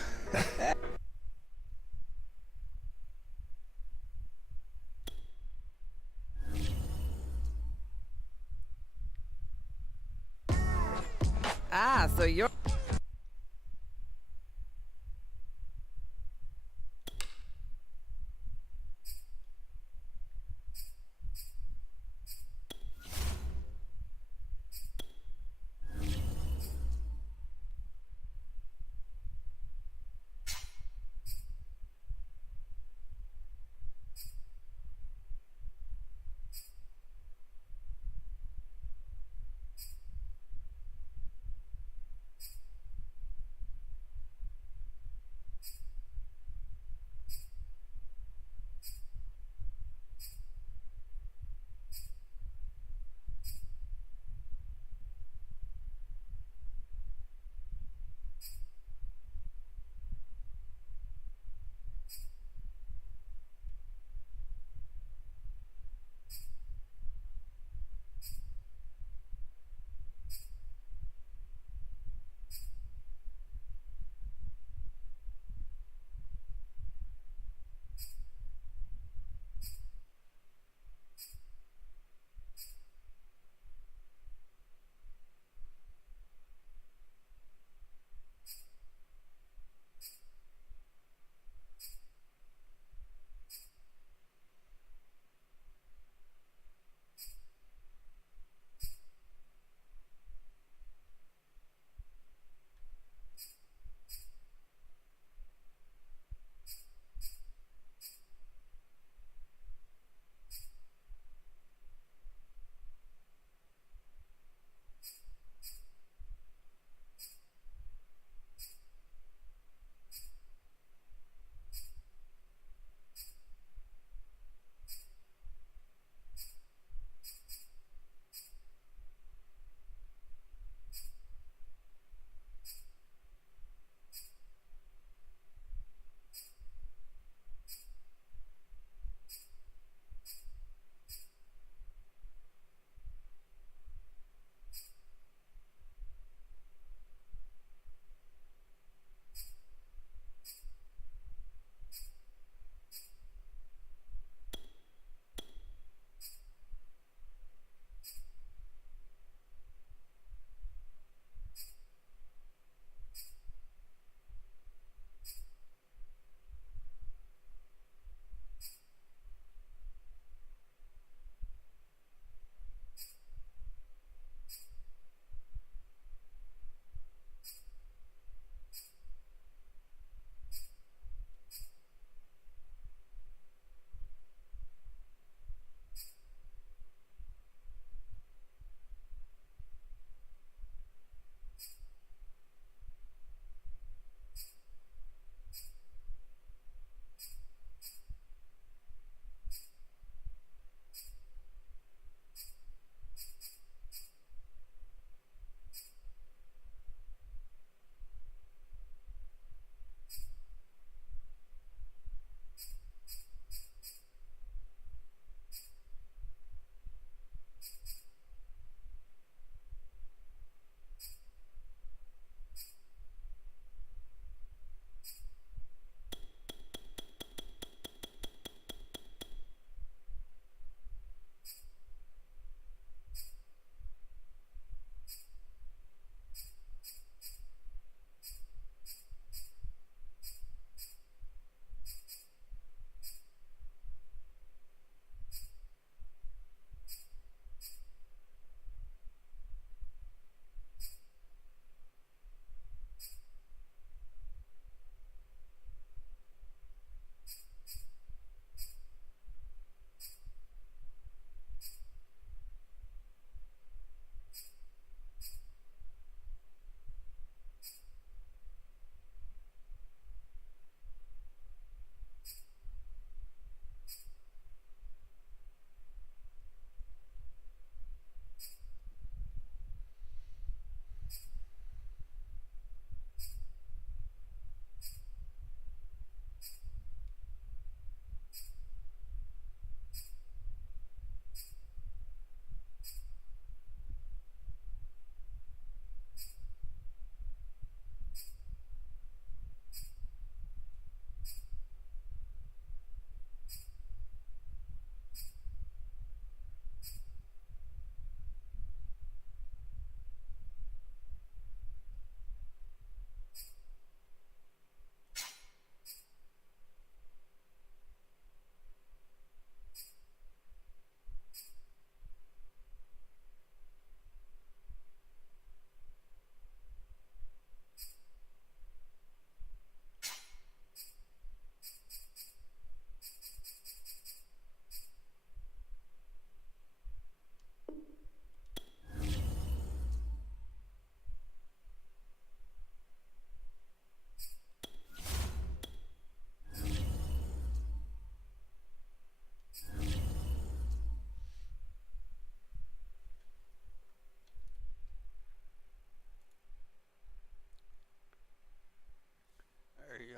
So you're...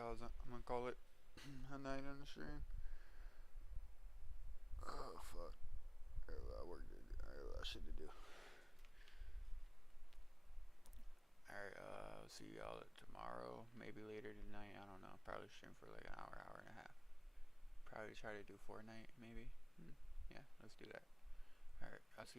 I'm gonna call it a night on the stream. Oh fuck! I got a lot of work to do. I got a lot of shit to do. Alright, I'll see y'all tomorrow, maybe later tonight. I don't know. Probably stream for like an hour, hour and a half. Probably try to do Fortnite, maybe. Yeah, let's do that. Alright, I'll see y'all.